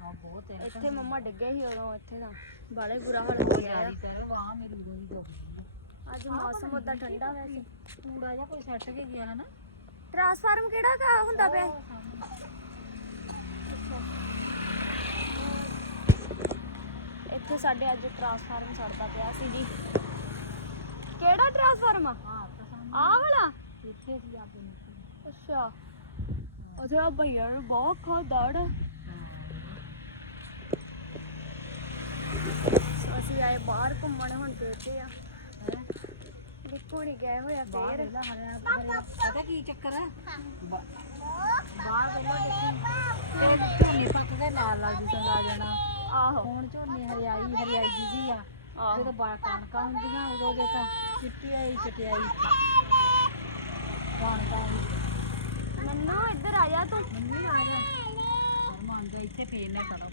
Speaker 3: ਆ ਬਹੁਤ ਹੈ।
Speaker 1: ਇੱਥੇ ਮੰਮਾ ਡਿੱਗੇ ਸੀ ਉਦੋਂ ਇੱਥੇ ਤਾਂ। ਬਾਲੇ ਬੁਰਾ ਹਾਲ ਹੋ ਗਿਆ ਆ।
Speaker 3: ਯਾਰੀ ਕਰ ਵਾਹ ਮੇਰੀ ਹੀ ਦੁਖਦੀ ਹੈ
Speaker 1: ਅੱਜ ਮੌਸਮ ਉਦਾਂ ਠੰਡਾ ਵੈਸੇ
Speaker 3: ਮੁੰਡਾ ਜਿਹਾ ਕੋਈ ਸੱਟ ਕੇ ਗਿਆ ਨਾ।
Speaker 1: ਟ੍ਰਾਂਸਫਾਰਮ ਕਿਹੜਾ ਕਾ ਹੁੰਦਾ ਪਿਆ? ਇੱਥੇ ਸਾਡੇ ਅੱਜ ਟ੍ਰਾਂਸਫਾਰਮ ਸੜਦਾ ਪਿਆ ਸੀ ਜੀ। ਕਿਹੜਾ ਟ੍ਰਾਂਸਫਾਰਮ ਆ? ਆਹ ਵਾਲਾ?
Speaker 3: ਇੱਥੇ ਸੀ ਅੱਗ
Speaker 1: ਅੱਛਾ। ਉਥੇ ਆ ਭਈਆ ਨੂੰ ਬਹੁਤ ਖਾਦੜ। ਅਸੀਂ ਆਏ ਬਾਹਰ ਘੁੰਮਣ ਹੁਣ ਦੇਖਦੇ ਆ। ਨਹੀਂ ਗਏ ਹੋਇਆ
Speaker 3: ਬਾਹਰ ਹਰਿਆ ਪਤਾ ਕੀ ਚੱਕਰ ਹੈ ਬਾਹਰ ਵੇਲਾ ਦੇਖੀ। ਤੇ ਝੋਨੇ ਪੱਕ ਲਾਲ ਲਾਲ ਜਿਹਾ ਆ ਜਾਣਾ।
Speaker 1: ਆਹੋ।
Speaker 3: ਹੁਣ ਝੋਨੇ ਹਰਿਆਈ ਹਰਿਆਈ ਜਿਹਦੀ ਆ।
Speaker 1: ਆਹੋ।
Speaker 3: ਜਦੋਂ ਬਾ ਕਣਕਾਂ ਹੁੰਦੀਆਂ ਉਦੋਂ ਦੇ ਤਾਂ ਚਿੱਟੀ ਆਈ ਚਟਿਆਈ। ਕਣਕਾਂ
Speaker 1: ਮੰਨੂ ਇੱਧਰ ਆ ਜਾ ਤੂੰ।
Speaker 3: ਮੰਮੀ ਆ ਜਾ। ਜਾ ਇੱਥੇ ਫੇਰ ਨਾ ਖੜਾ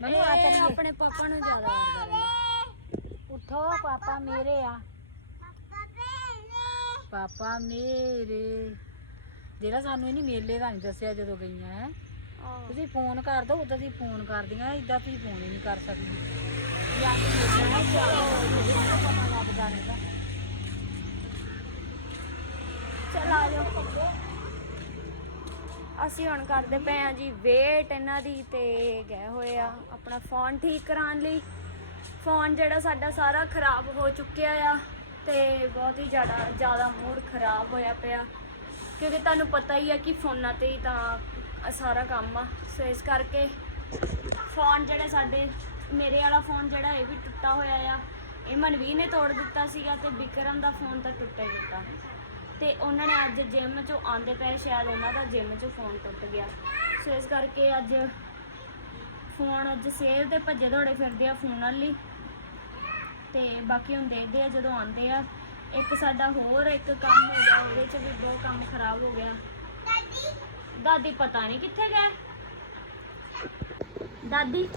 Speaker 3: ਮੈਨੂੰ ਆ
Speaker 1: ਇਹ
Speaker 3: ਚੱਲੀਏ
Speaker 1: ਆਪਣੇ ਪਾਪਾ ਨੂੰ ਜ਼ਿਆਦਾ ਵਾਰ ਕਰਦਾ
Speaker 3: ਉਠੋ ਪਾਪਾ ਮੇਰੇ ਆ। ਪਾਪਾ ਮੇਰੇ। ਜਿਹੜਾ ਸਾਨੂੰ ਇਹਨੇ ਮੇਲੇ ਦਾ ਨਹੀਂ ਦੱਸਿਆ ਜਦੋਂ ਗਈਆਂ ਹੈ? ਤੁਸੀਂ ਫੋਨ ਕਰ ਦੋ ਉਦੋਂ ਦੀ ਫੋਨ ਕਰਦੀਆਂ ਇਦਾਂ ਤੁਸੀਂ ਫੋਨ ਹੀ ਨਹੀਂ ਕਰ ਸਕਦੀ ਪਤਾ ਲੱਗਦਾ ਹੈਗਾ।
Speaker 1: ਚਲ ਆ ਜਾਓ। ਅਸੀਂ ਹੁਣ ਕਰਦੇ ਪਏ ਆ ਜੀ ਵੇਟ ਇਹਨਾਂ ਦੀ ਤੇ ਗਏ ਹੋਏ ਆ ਆਪਣਾ ਫੋਨ ਠੀਕ ਕਰਾਉਣ ਲਈ। ਫੋਨ ਜਿਹੜਾ ਸਾਡਾ ਸਾਰਾ ਖਰਾਬ ਹੋ ਚੁੱਕਿਆ ਆ ਤੇ ਬਹੁਤ ਹੀ ਜ਼ਿਆਦਾ ਜ਼ਿਆਦਾ ਮੂਡ ਖਰਾਬ ਹੋਇਆ ਪਿਆ। ਕਿਉਂਕਿ ਤੁਹਾਨੂੰ ਪਤਾ ਹੀ ਆ ਕਿ ਫੋਨਾਂ ਤੇ ਹੀ ਤਾਂ ਸਾਰਾ ਕੰਮ ਆ। ਸੋ ਇਸ ਕਰਕੇ ਫੋਨ ਜਿਹੜੇ ਸਾਡੇ, ਮੇਰੇ ਵਾਲਾ ਫੋਨ ਜਿਹੜਾ ਇਹ ਵੀ ਟੁੱਟਾ ਹੋਇਆ ਆ। ਇਹ ਮਨਵੀਰ ਨੇ ਤੋੜ ਦਿੱਤਾ ਸੀਗਾ ਤੇ ਵਿਕਰਮ ਦਾ ਫੋਨ ਤਾਂ ਟੁੱਟਾ ਹੀ ਟੁੱਟਾ ਤੇ ਉਹਨਾਂ ਨੇ ਅੱਜ ਜਿਮ ਚੋਂ ਆਂਦੇ ਪਏ, ਸ਼ਾਇਦ ਉਹਨਾਂ ਦਾ ਜਿਮ ਚੋਂ ਫੋਨ ਟੁੱਟ ਗਿਆ। ਸੋ ਇਸ ਕਰਕੇ ਅੱਜ ਫੋਨ ਅੱਜ ਸੇਵ ਦੇ ਭੱਜੇ ਦੌੜੇ ਫਿਰਦੇ ਆ ਫੋਨ ਵਾਲੀ। ਤੇ ਬਾਕੀ ਹੁਣ ਦੇਖਦੇ ਆ ਜਦੋਂ ਆਉਂਦੇ ਆ। ਇੱਕ ਸਾਡਾ ਹੋਰ ਇੱਕ ਕੰਮ ਹੋ ਗਿਆ ਉਹਦੇ ਚ ਵੀ ਬਹੁਤ ਕੰਮ ਖਰਾਬ ਹੋ ਗਿਆ ਦਾਦੀ ਪਤਾ ਨਹੀਂ ਕਿੱਥੇ ਗਏ ਦਾਦੀ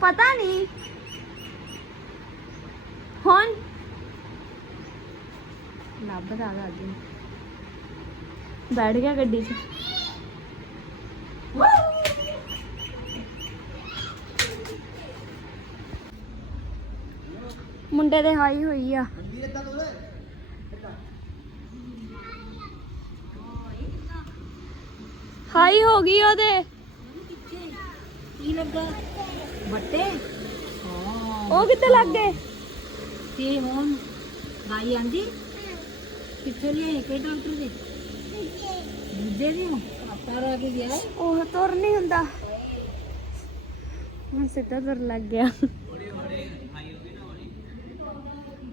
Speaker 1: ਪਤਾ ਨਹੀਂ ਹੁਣ ਲੱਭਦਾ ਦਾਦੀ ਬੈਠ ਗਿਆ ਗੱਡੀ 'ਚ। ਮੁੰਡੇ ਦੇ ਹਾਈ ਹੋਈ ਆ। ਹਾਈ ਹੋ ਗਈ ਉਹਦੇ।
Speaker 3: ਕੀ ਲੱਗਾ ਬੱਟੇ
Speaker 1: ਉਹ ਕਿੱਥੇ ਲੱਗ ਗਏ?
Speaker 3: ਤੇ ਹੁਣ ਗਾਈ ਆਂਦੀ? ਕਿੱਥੇ ਲਿਆਏ? ਕਿਹੜੇ ਡਾਕਟਰ ਦੇ? ਦੂਜੇ ਦੇ ਆਪਾਂ ਰਾ ਕੇ ਗਿਆ
Speaker 1: ਉਹ ਤੁਰ ਨਹੀਂ ਹੁੰਦਾ। ਮੈਂ ਸਿੱਧਾ ਤੁਰ ਲੱਗ ਗਿਆ।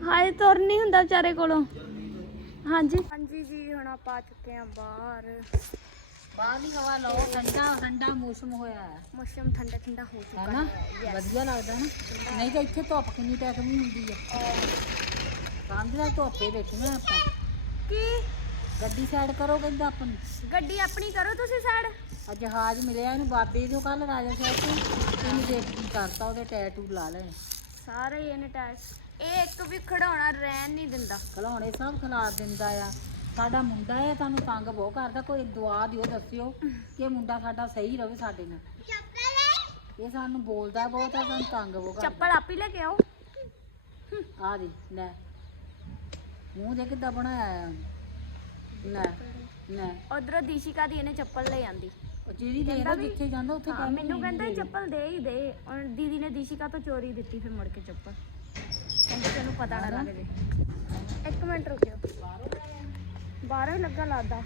Speaker 1: ਹਾਏ ਤੁਰ ਨਹੀਂ ਹੁੰਦਾ ਵਿਚਾਰੇ ਕੋਲੋਂ। ਹਾਂਜੀ। ਹਾਂਜੀ ਜੀ ਹੁਣ ਆਪਾਂ ਆ ਚੁੱਕੇ ਆ ਬਾਹਰ।
Speaker 3: ਬਾਹਰ ਦੀ ਹਵਾ ਲਓ ਠੰਡਾ ਠੰਡਾ ਮੌਸਮ ਹੋਇਆ ਹੈ।
Speaker 1: ਮੌਸਮ ਠੰਡਾ ਠੰਡਾ ਹੋ ਚੁੱਕਾ
Speaker 3: ਹੈਨਾ?
Speaker 1: ਹੈ।
Speaker 3: ਵਧੀਆ ਲੱਗਦਾ ਨਾ। ਨਹੀਂ ਤਾਂ ਇੱਥੇ ਧੁੱਪ ਕਿੰਨੀ ਟੈਕਮੀ ਹੁੰਦੀ ਹੈ। ਕੰਧ ਦਾ ਧੁੱਪੇ ਬੈਠੀਆਂ ਆਪਾਂ।
Speaker 1: ਕੀ।
Speaker 3: ਗੱਡੀ ਸਾਈਡ ਕਰੋ ਕਹਿੰਦਾ ਆਪਾਂ ਨੂੰ।
Speaker 1: ਗੱਡੀ ਆਪਣੀ ਕਰੋ ਤੁਸੀਂ ਸਾਈਡ
Speaker 3: ਆ ਜਹਾਜ਼ ਮਿਲਿਆ ਇਹਨੂੰ ਬਾਬੇ ਜੋ ਕੱਲ ਰਾਜਾ ਸਾਹਿਬ ਤੋਂ। ਇਹਨੂੰ ਦੇਖ ਕੀ ਕਰਤਾ ਉਹਦੇ ਟੈਟੂ ਲਾ ਲੈਣੇ
Speaker 1: ਸਾਰੇ ਇਹਨੇ ਟਾਇਰ ਇਹ ਇੱਕ ਵੀ ਖੜਾਉਣਾ ਰਹਿਣ ਨਹੀਂ ਦਿੰਦਾ।
Speaker 3: ਖਲਾਉਣੇ ਸਭ ਖਿਲਾਰ ਦਿੰਦਾ ਆ। ਸਾਡਾ ਮੁੰਡਾ ਹੈ ਤੁਹਾਨੂੰ ਤੰਗ ਬਹੁਤ ਕਰਦਾ। ਕੋਈ ਦੁਆ ਦਿਓ ਦੱਸਿਓ ਕਿ ਇਹ ਮੁੰਡਾ ਸਾਡਾ ਸਹੀ ਰਵੇ ਸਾਡੇ ਨਾਲ। ਇਹ ਸਾਨੂੰ ਬੋਲਦਾ ਬਹੁਤ ਆ ਸਾਨੂੰ ਤੰਗ ਬਹੁਤ ਕਰਦਾ।
Speaker 1: ਚੱਪਲ ਆਪੀ ਲੈ ਕੇ ਆਓ।
Speaker 3: ਆ ਦੇ ਲੈ। ਮੂੰਹ ਦੇ ਕਿੱਦਾਂ ਬਣਾਇਆ ਆ। ਨਾ ਨਾ
Speaker 1: ਉਧਰੋਂ ਦੀਸ਼ਿਕਾ ਦੀ ਇਹਨੇ ਚੱਪਲ ਲੈ ਆਂਦੀ।
Speaker 3: ਉਹ ਚੀਰੀ ਦੇ
Speaker 1: ਕਹਿੰਦਾ ਵੀ-
Speaker 3: ਜਿੱਥੇ ਜਾਂਦਾ ਉੱਥੇ
Speaker 1: ਹਾਂ,
Speaker 3: ਕਹਿੰਦੀ
Speaker 1: ਮੈਨੂੰ ਕਹਿੰਦਾ। ਚੱਪਲ ਦੇ ਹੀ ਦੇ। ਔਰ ਦੀਦੀ ਨੇ ਦੀਸ਼ਿਕਾ ਤੋਂ ਚੋਰੀ ਦਿੱਤੀ ਫਿਰ ਮੁੜ ਕੇ ਚੱਪਲ। ਕਹਿੰਦੀ ਤੈਨੂੰ ਪਤਾ ਨਾ ਲੱਗ। ਜੇ ਇੱਕ ਮਿੰਟ ਰੁਕਿਓ। ਬਾਹਰੋਂ ਹੀ ਲੱਗਾ ਲੱਗਦਾ।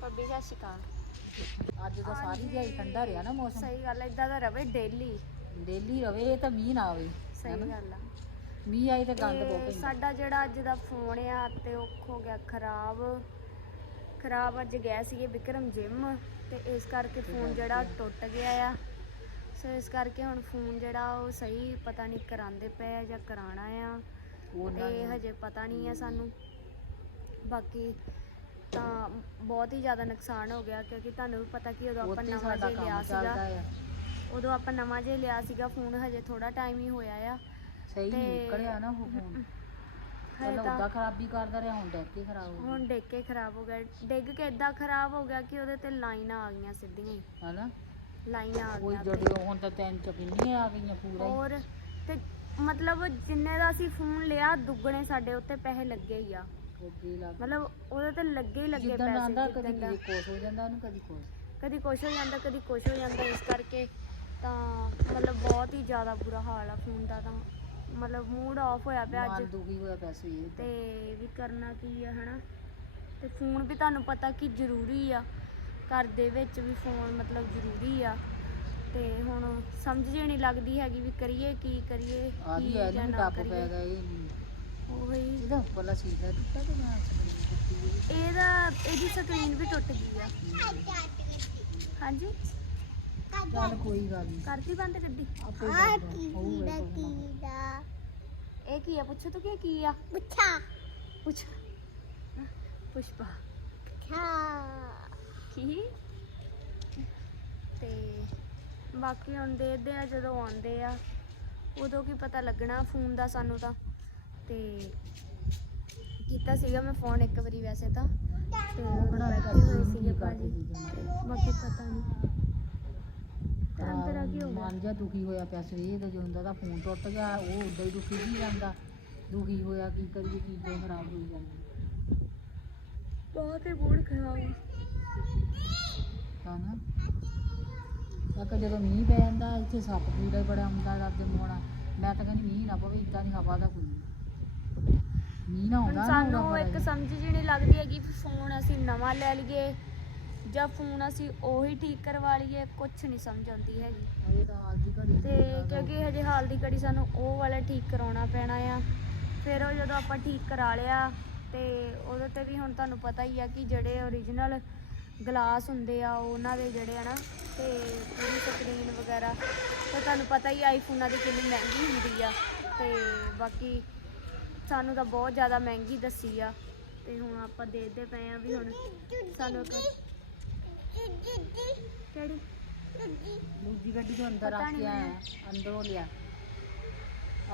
Speaker 1: ਪੱਬੀ ਸਤਿ ਸ਼੍ਰੀ ਅਕਾਲ।
Speaker 3: ਅੱਜ ਤਾਂ ਸਾਰੀ ਦਿਹਾੜੀ ਠੰਡਾ ਰਿਹਾ ਨਾ ਮੌਸਮ।
Speaker 1: ਸਹੀ ਗੱਲ ਇਦਾਂ ਦਾ ਰਵੇ ਡੇਲੀ।
Speaker 3: ਡੇਲੀ ਰਵੇ ਇਹ ਤਾਂ ਮੀਂਹ ਨਾ ਆਵੇ
Speaker 1: ਸਹੀ ਗੱਲ ਆ।
Speaker 3: ਮੀਂਹ ਆਈ ਤਾਂ ਗੰਦ
Speaker 1: ਤੇ
Speaker 3: ਬਹੁਤ ਪੈਂਦਾ
Speaker 1: ਸਾਡਾ ਜਿਹੜਾ ਅੱਜ ਦਾ ਫੋਨ ਆ ਤੇ ਉਹ ਹੋ ਗਿਆ ਖਰਾਬ। ਖਰਾਬ ਅੱਜ ਗਿਆ ਸੀਗੇ ਵਿਕਰਮ ਜਿਮ ਤੇ ਇਸ ਕਰਕੇ ਫੋਨ ਜਿਹੜਾ ਟੁੱਟ ਗਿਆ ਆ। ਸੋ ਇਸ ਕਰਕੇ ਹੁਣ ਫੋਨ ਜਿਹੜਾ ਉਹ ਸਹੀ ਪਤਾ ਨਹੀਂ ਕਰਾਉਂਦੇ ਪਏ ਆ ਜਾਂ ਕਰਾਉਣਾ ਆ।
Speaker 3: ਉਹਨਾਂ
Speaker 1: ਤੇ ਹਜੇ ਪਤਾ ਨਹੀਂ ਆ ਸਾਨੂੰ। ਬਾਕੀ ਤਾਂ ਬਹੁਤ ਹੀ ਜ਼ਿਆਦਾ ਨੁਕਸਾਨ ਹੋ ਗਿਆ ਕਿਉਂਕਿ ਤੁਹਾਨੂੰ ਵੀ ਪਤਾ ਕਿ ਉਦੋਂ ਆਪਾਂ ਨਵਾਂ
Speaker 3: ਸਾਡਾ
Speaker 1: ਲਿਆ
Speaker 3: ਚੱਲਦਾ
Speaker 1: ਸੀਗਾ।
Speaker 3: ਆ।
Speaker 1: ਉਦੋਂ ਆਪਾਂ ਨਵਾਂ ਜਿਹਾ ਲਿਆ ਸੀਗਾ ਫੋਨ ਹਜੇ ਥੋੜਾ ਟਾਈਮ ਹੀ ਹੋਇਆ ਆ।
Speaker 3: ਸਹੀ
Speaker 1: ਤੇ-
Speaker 3: ਨਿਕਲਿਆ ਨਾ ਉਹ ਫੋਨ।
Speaker 1: ਹਜੇ
Speaker 3: ਪਹਿਲਾਂ
Speaker 1: ਤਾਂ
Speaker 3: ਉਦਾਂ ਖਰਾਬੀ ਕਰਦਾ ਰਿਹਾ ਹੁਣ ਡੈਕ ਕੇ ਖਰਾਬ ਹੋ
Speaker 1: ਹੁਣ ਡਿੱਗ ਕੇ ਖਰਾਬ ਹੋ ਗਿਆ। ਡਿੱਗ ਕੇ ਇਦਾਂ ਖਰਾਬ ਹੋ ਗਿਆ ਕਿ ਉਹਦੇ ਤੇ ਲਾਈਨਾਂ ਆ ਗਈਆਂ ਸਿੱਧੀਆਂ ਹੀ।
Speaker 3: ਗਿਆ ਹਨਾ?
Speaker 1: ਲਾਈਨਾਂ ਆ
Speaker 3: ਕੋਈ
Speaker 1: ਗਈਆਂ
Speaker 3: ਜਿਹੜੀ ਹੁਣ ਤਾਂ ਤਿੰਨ ਚਪਿੰਨੀਆਂ ਆ ਗਈਆਂ ਪੂਰਾ ਹੀ।
Speaker 1: ਹੋਰ ਤੇ ਮਤਲਬ ਜਿੰਨੇ ਦਾ ਅਸੀਂ ਫੋਨ ਲਿਆ ਦੁੱਗਣੇ ਸਾਡੇ ਉੱਤੇ ਪੈਸੇ ਲੱਗੇ ਹੀ ਆ।
Speaker 3: ਲੱਗ
Speaker 1: ਮਤਲਬ ਉਹਦੇ ਤੇ ਲੱਗੇ ਹੀ ਲੱਗੇ
Speaker 3: ਜਿੱਦਾਂ ਆਂਦਾ
Speaker 1: ਪੈਸੇ
Speaker 3: ਕਦੀ
Speaker 1: ਜਿੱਦਾਂ ਦਾ।
Speaker 3: ਕਦੀ ਕੋਸ ਹੋ ਜਾਂਦਾ ਉਹਨੂੰ ਕਦੀ ਕੋਸ
Speaker 1: ਕਦੀ ਕੁਛ ਹੋ ਜਾਂਦਾ ਕਦੀ ਕੁਛ ਹੋ ਜਾਂਦਾ ਇਸ ਕਰਕੇ ਤਾਂ ਮਤਲਬ ਬਹੁਤ ਹੀ ਜ਼ਿਆਦਾ ਬੁਰਾ ਹਾਲ ਆ ਫੋਨ ਦਾ ਤਾਂ। ਮਤਲਬ ਮੂਡ ਆਫ ਹੋਇਆ ਪਿਆ
Speaker 3: ਮਨ
Speaker 1: ਅੱਜ
Speaker 3: ਦੁਖੀ ਹੋਇਆ ਪਿਆ ਸਵੇਰ ਦਾ
Speaker 1: ਤੇ ਵੀ ਕਰਨਾ ਕੀ ਆ ਹਨਾ? ਤੇ ਫੋਨ ਵੀ ਤੁਹਾਨੂੰ ਪਤਾ ਕਿ ਜ਼ਰੂਰੀ ਆ। ਘਰ ਦੇ ਵਿੱਚ ਵੀ ਫੋਨ ਮਤਲਬ ਜ਼ਰੂਰੀ ਆ। ਤੇ ਹੁਣ ਸਮਝ ਜੇ ਨਹੀਂ ਲੱਗਦੀ ਹੈਗੀ ਵੀ ਕਰੀਏ ਕੀ ਕਰੀਏ
Speaker 3: ਆਦੀ
Speaker 1: ਕੀ
Speaker 3: ਐ
Speaker 1: ਜਾਂ
Speaker 3: ਨੂੰ
Speaker 1: ਨਾ
Speaker 3: ਡੱਬ ਪੈ
Speaker 1: ਕਰੀਏ।
Speaker 3: ਗਿਆ ਇਹ।
Speaker 1: ਉਹੀ
Speaker 3: ਇਹਦਾ ਉੱਪਰਲਾ ਸੀਦਾ ਟੁੱਟਾ ਤੇ ਨਾ ਟੁੱਟੀ
Speaker 1: ਇਹਦਾ ਇਹਦੀ ਸਕਰੀਨ ਵੀ ਟੁੱਟ ਗਈ ਆ। ਹਾਂਜੀ?
Speaker 3: ਚੱਲ ਕੋਈ ਗੱਲ ਨਹੀਂ
Speaker 1: ਕਰਦੀ ਬੰਦ ਗੱਡੀ?
Speaker 3: ਆਪੇ ਹੋਊਗਾ ਹੋਊਗਾ।
Speaker 1: ਇਹ ਕੀ ਆ? ਪੁੱਛੋ ਤੂੰ ਕੀ ਕੀ ਆ? ਪੁੱਛਾ। ਪੁੱਛ। ਪੁਸ਼ਪਾ। ਕੀ? ਤੇ ਬਾਕੀ ਹੁਣ ਦੇਖਦੇ ਆ ਜਦੋਂ ਆਉਂਦੇ ਆ ਉਦੋਂ ਕੀ ਪਤਾ ਲੱਗਣਾ ਫੋਨ ਦਾ ਸਾਨੂੰ ਤਾਂ। ਤੇ ਕੀਤਾ ਸੀਗਾ ਮੈਂ ਫੋਨ ਇੱਕ ਵਾਰੀ ਵੈਸੇ ਤਾਂ। ਤੇ ਬੈਠੇ ਹੋਏ ਸੀਗੇ ਭਾਜੀ। ਬਾਕੀ ਪਤਾ ਨਹੀਂ ਤਾਂ ਤੇਰਾ ਕੀ ਹੋ ਗਿਆ?
Speaker 3: ਮਨ ਦੁਖੀ ਹੋਇਆ ਪਿਆ ਸਵੇਰ ਦਾ ਜੋ ਹੁੰਦਾ ਤਾਂ ਫੋਨ ਟੁੱਟ ਗਿਆ ਉਹ ਉਦਾਂ ਹੀ ਦੁਖੀ ਹੀ ਜਾਂਦਾ। ਦੁਖੀ ਹੋਇਆ ਕੀ ਕਰੀਏ ਚੀਜ਼ਾਂ ਖਰਾਬ ਹੋਈ ਜਾਂਦੀਆਂ
Speaker 1: ਬਹੁਤ ਹੀ ਮੂਡ ਖਰਾਬ
Speaker 3: ਤਾਂ ਨਾ ਇੱਕ ਜਦੋਂ ਮੀਂਹ ਪੈ ਜਾਂਦਾ ਇੱਥੇ ਸੱਪ ਕੀੜਾ ਹੀ ਬੜਾ ਹੁੰਦਾ ਰੱਬ ਦੇ ਮੋਣਾ ਮੈਂ ਤਾਂ ਕਹਿੰਦੀ ਮੀਂਹ ਨਾ ਪਵੇ ਇਦਾਂ ਦੀ ਹਵਾ ਦਾ ਕੋਈ। ਮੀਂਹ ਨਾ
Speaker 1: ਹੁਣ
Speaker 3: ਆਉਂਦਾ ਨਾ
Speaker 1: ਸਾਨੂੰ
Speaker 3: ਉਦੋਂ
Speaker 1: ਇੱਕ ਸਮਝ ਜੀ ਨਹੀਂ ਲੱਗਦੀ ਹੈਗੀ ਵੀ ਫੋਨ ਅਸੀਂ ਨਵਾਂ ਲੈ ਲਈਏ ਜਾਂ ਫੋਨ ਅਸੀਂ ਉਹੀ ਠੀਕ ਕਰਵਾ ਲਈਏ ਕੁਝ ਨਹੀਂ ਸਮਝ ਆਉਂਦੀ ਹੈਗੀ।
Speaker 3: ਇਹ ਤਾਂ ਹਾਲ ਦੀ ਘੜੀ
Speaker 1: ਤੇ ਕਿਉਂਕਿ ਹਜੇ ਹਾਲ ਦੀ ਘੜੀ ਸਾਨੂੰ ਉਹ ਵਾਲਾ ਠੀਕ ਕਰਾਉਣਾ ਪੈਣਾ ਆ। ਫਿਰ ਉਹ ਜਦੋਂ ਆਪਾਂ ਠੀਕ ਕਰਾ ਲਿਆ ਤੇ ਉਹਦੇ ਤੇ ਵੀ ਹੁਣ ਤੁਹਾਨੂੰ ਪਤਾ ਹੀ ਆ ਕਿ ਜਿਹੜੇ ਓਰੀਜਨਲ ਗਲਾਸ ਹੁੰਦੇ ਆ ਉਹਨਾਂ ਦੇ ਜਿਹੜੇ ਆ ਨਾ ਤੇ ਪੂਰੀ ਸਕਰੀਨ ਵਗੈਰਾ ਤੇ ਤੁਹਾਨੂੰ ਪਤਾ ਹੀ ਆਈਫੋਨਾਂ ਦੀ ਕਿੰਨੀ ਮਹਿੰਗੀ ਹੁੰਦੀ ਆ। ਤੇ ਬਾਕੀ ਸਾਨੂੰ ਤਾਂ ਬਹੁਤ ਜ਼ਿਆਦਾ ਮਹਿੰਗੀ ਦੱਸੀ ਆ। ਤੇ ਹੁਣ ਆਪਾਂ ਦੇਖਦੇ ਪਏ ਆ ਵੀ ਹੁਣ ਸਾਨੂੰ ਕਿਹੜੀ?
Speaker 3: ਦੂਜੀ ਗੱਡੀ ਤੋਂ ਅੰਦਰ
Speaker 1: ਪਤਾ
Speaker 3: ਰੱਖ
Speaker 1: ਨੀ
Speaker 3: ਕੇ ਆਇਆ ਅੰਦਰੋਂ ਲਿਆ।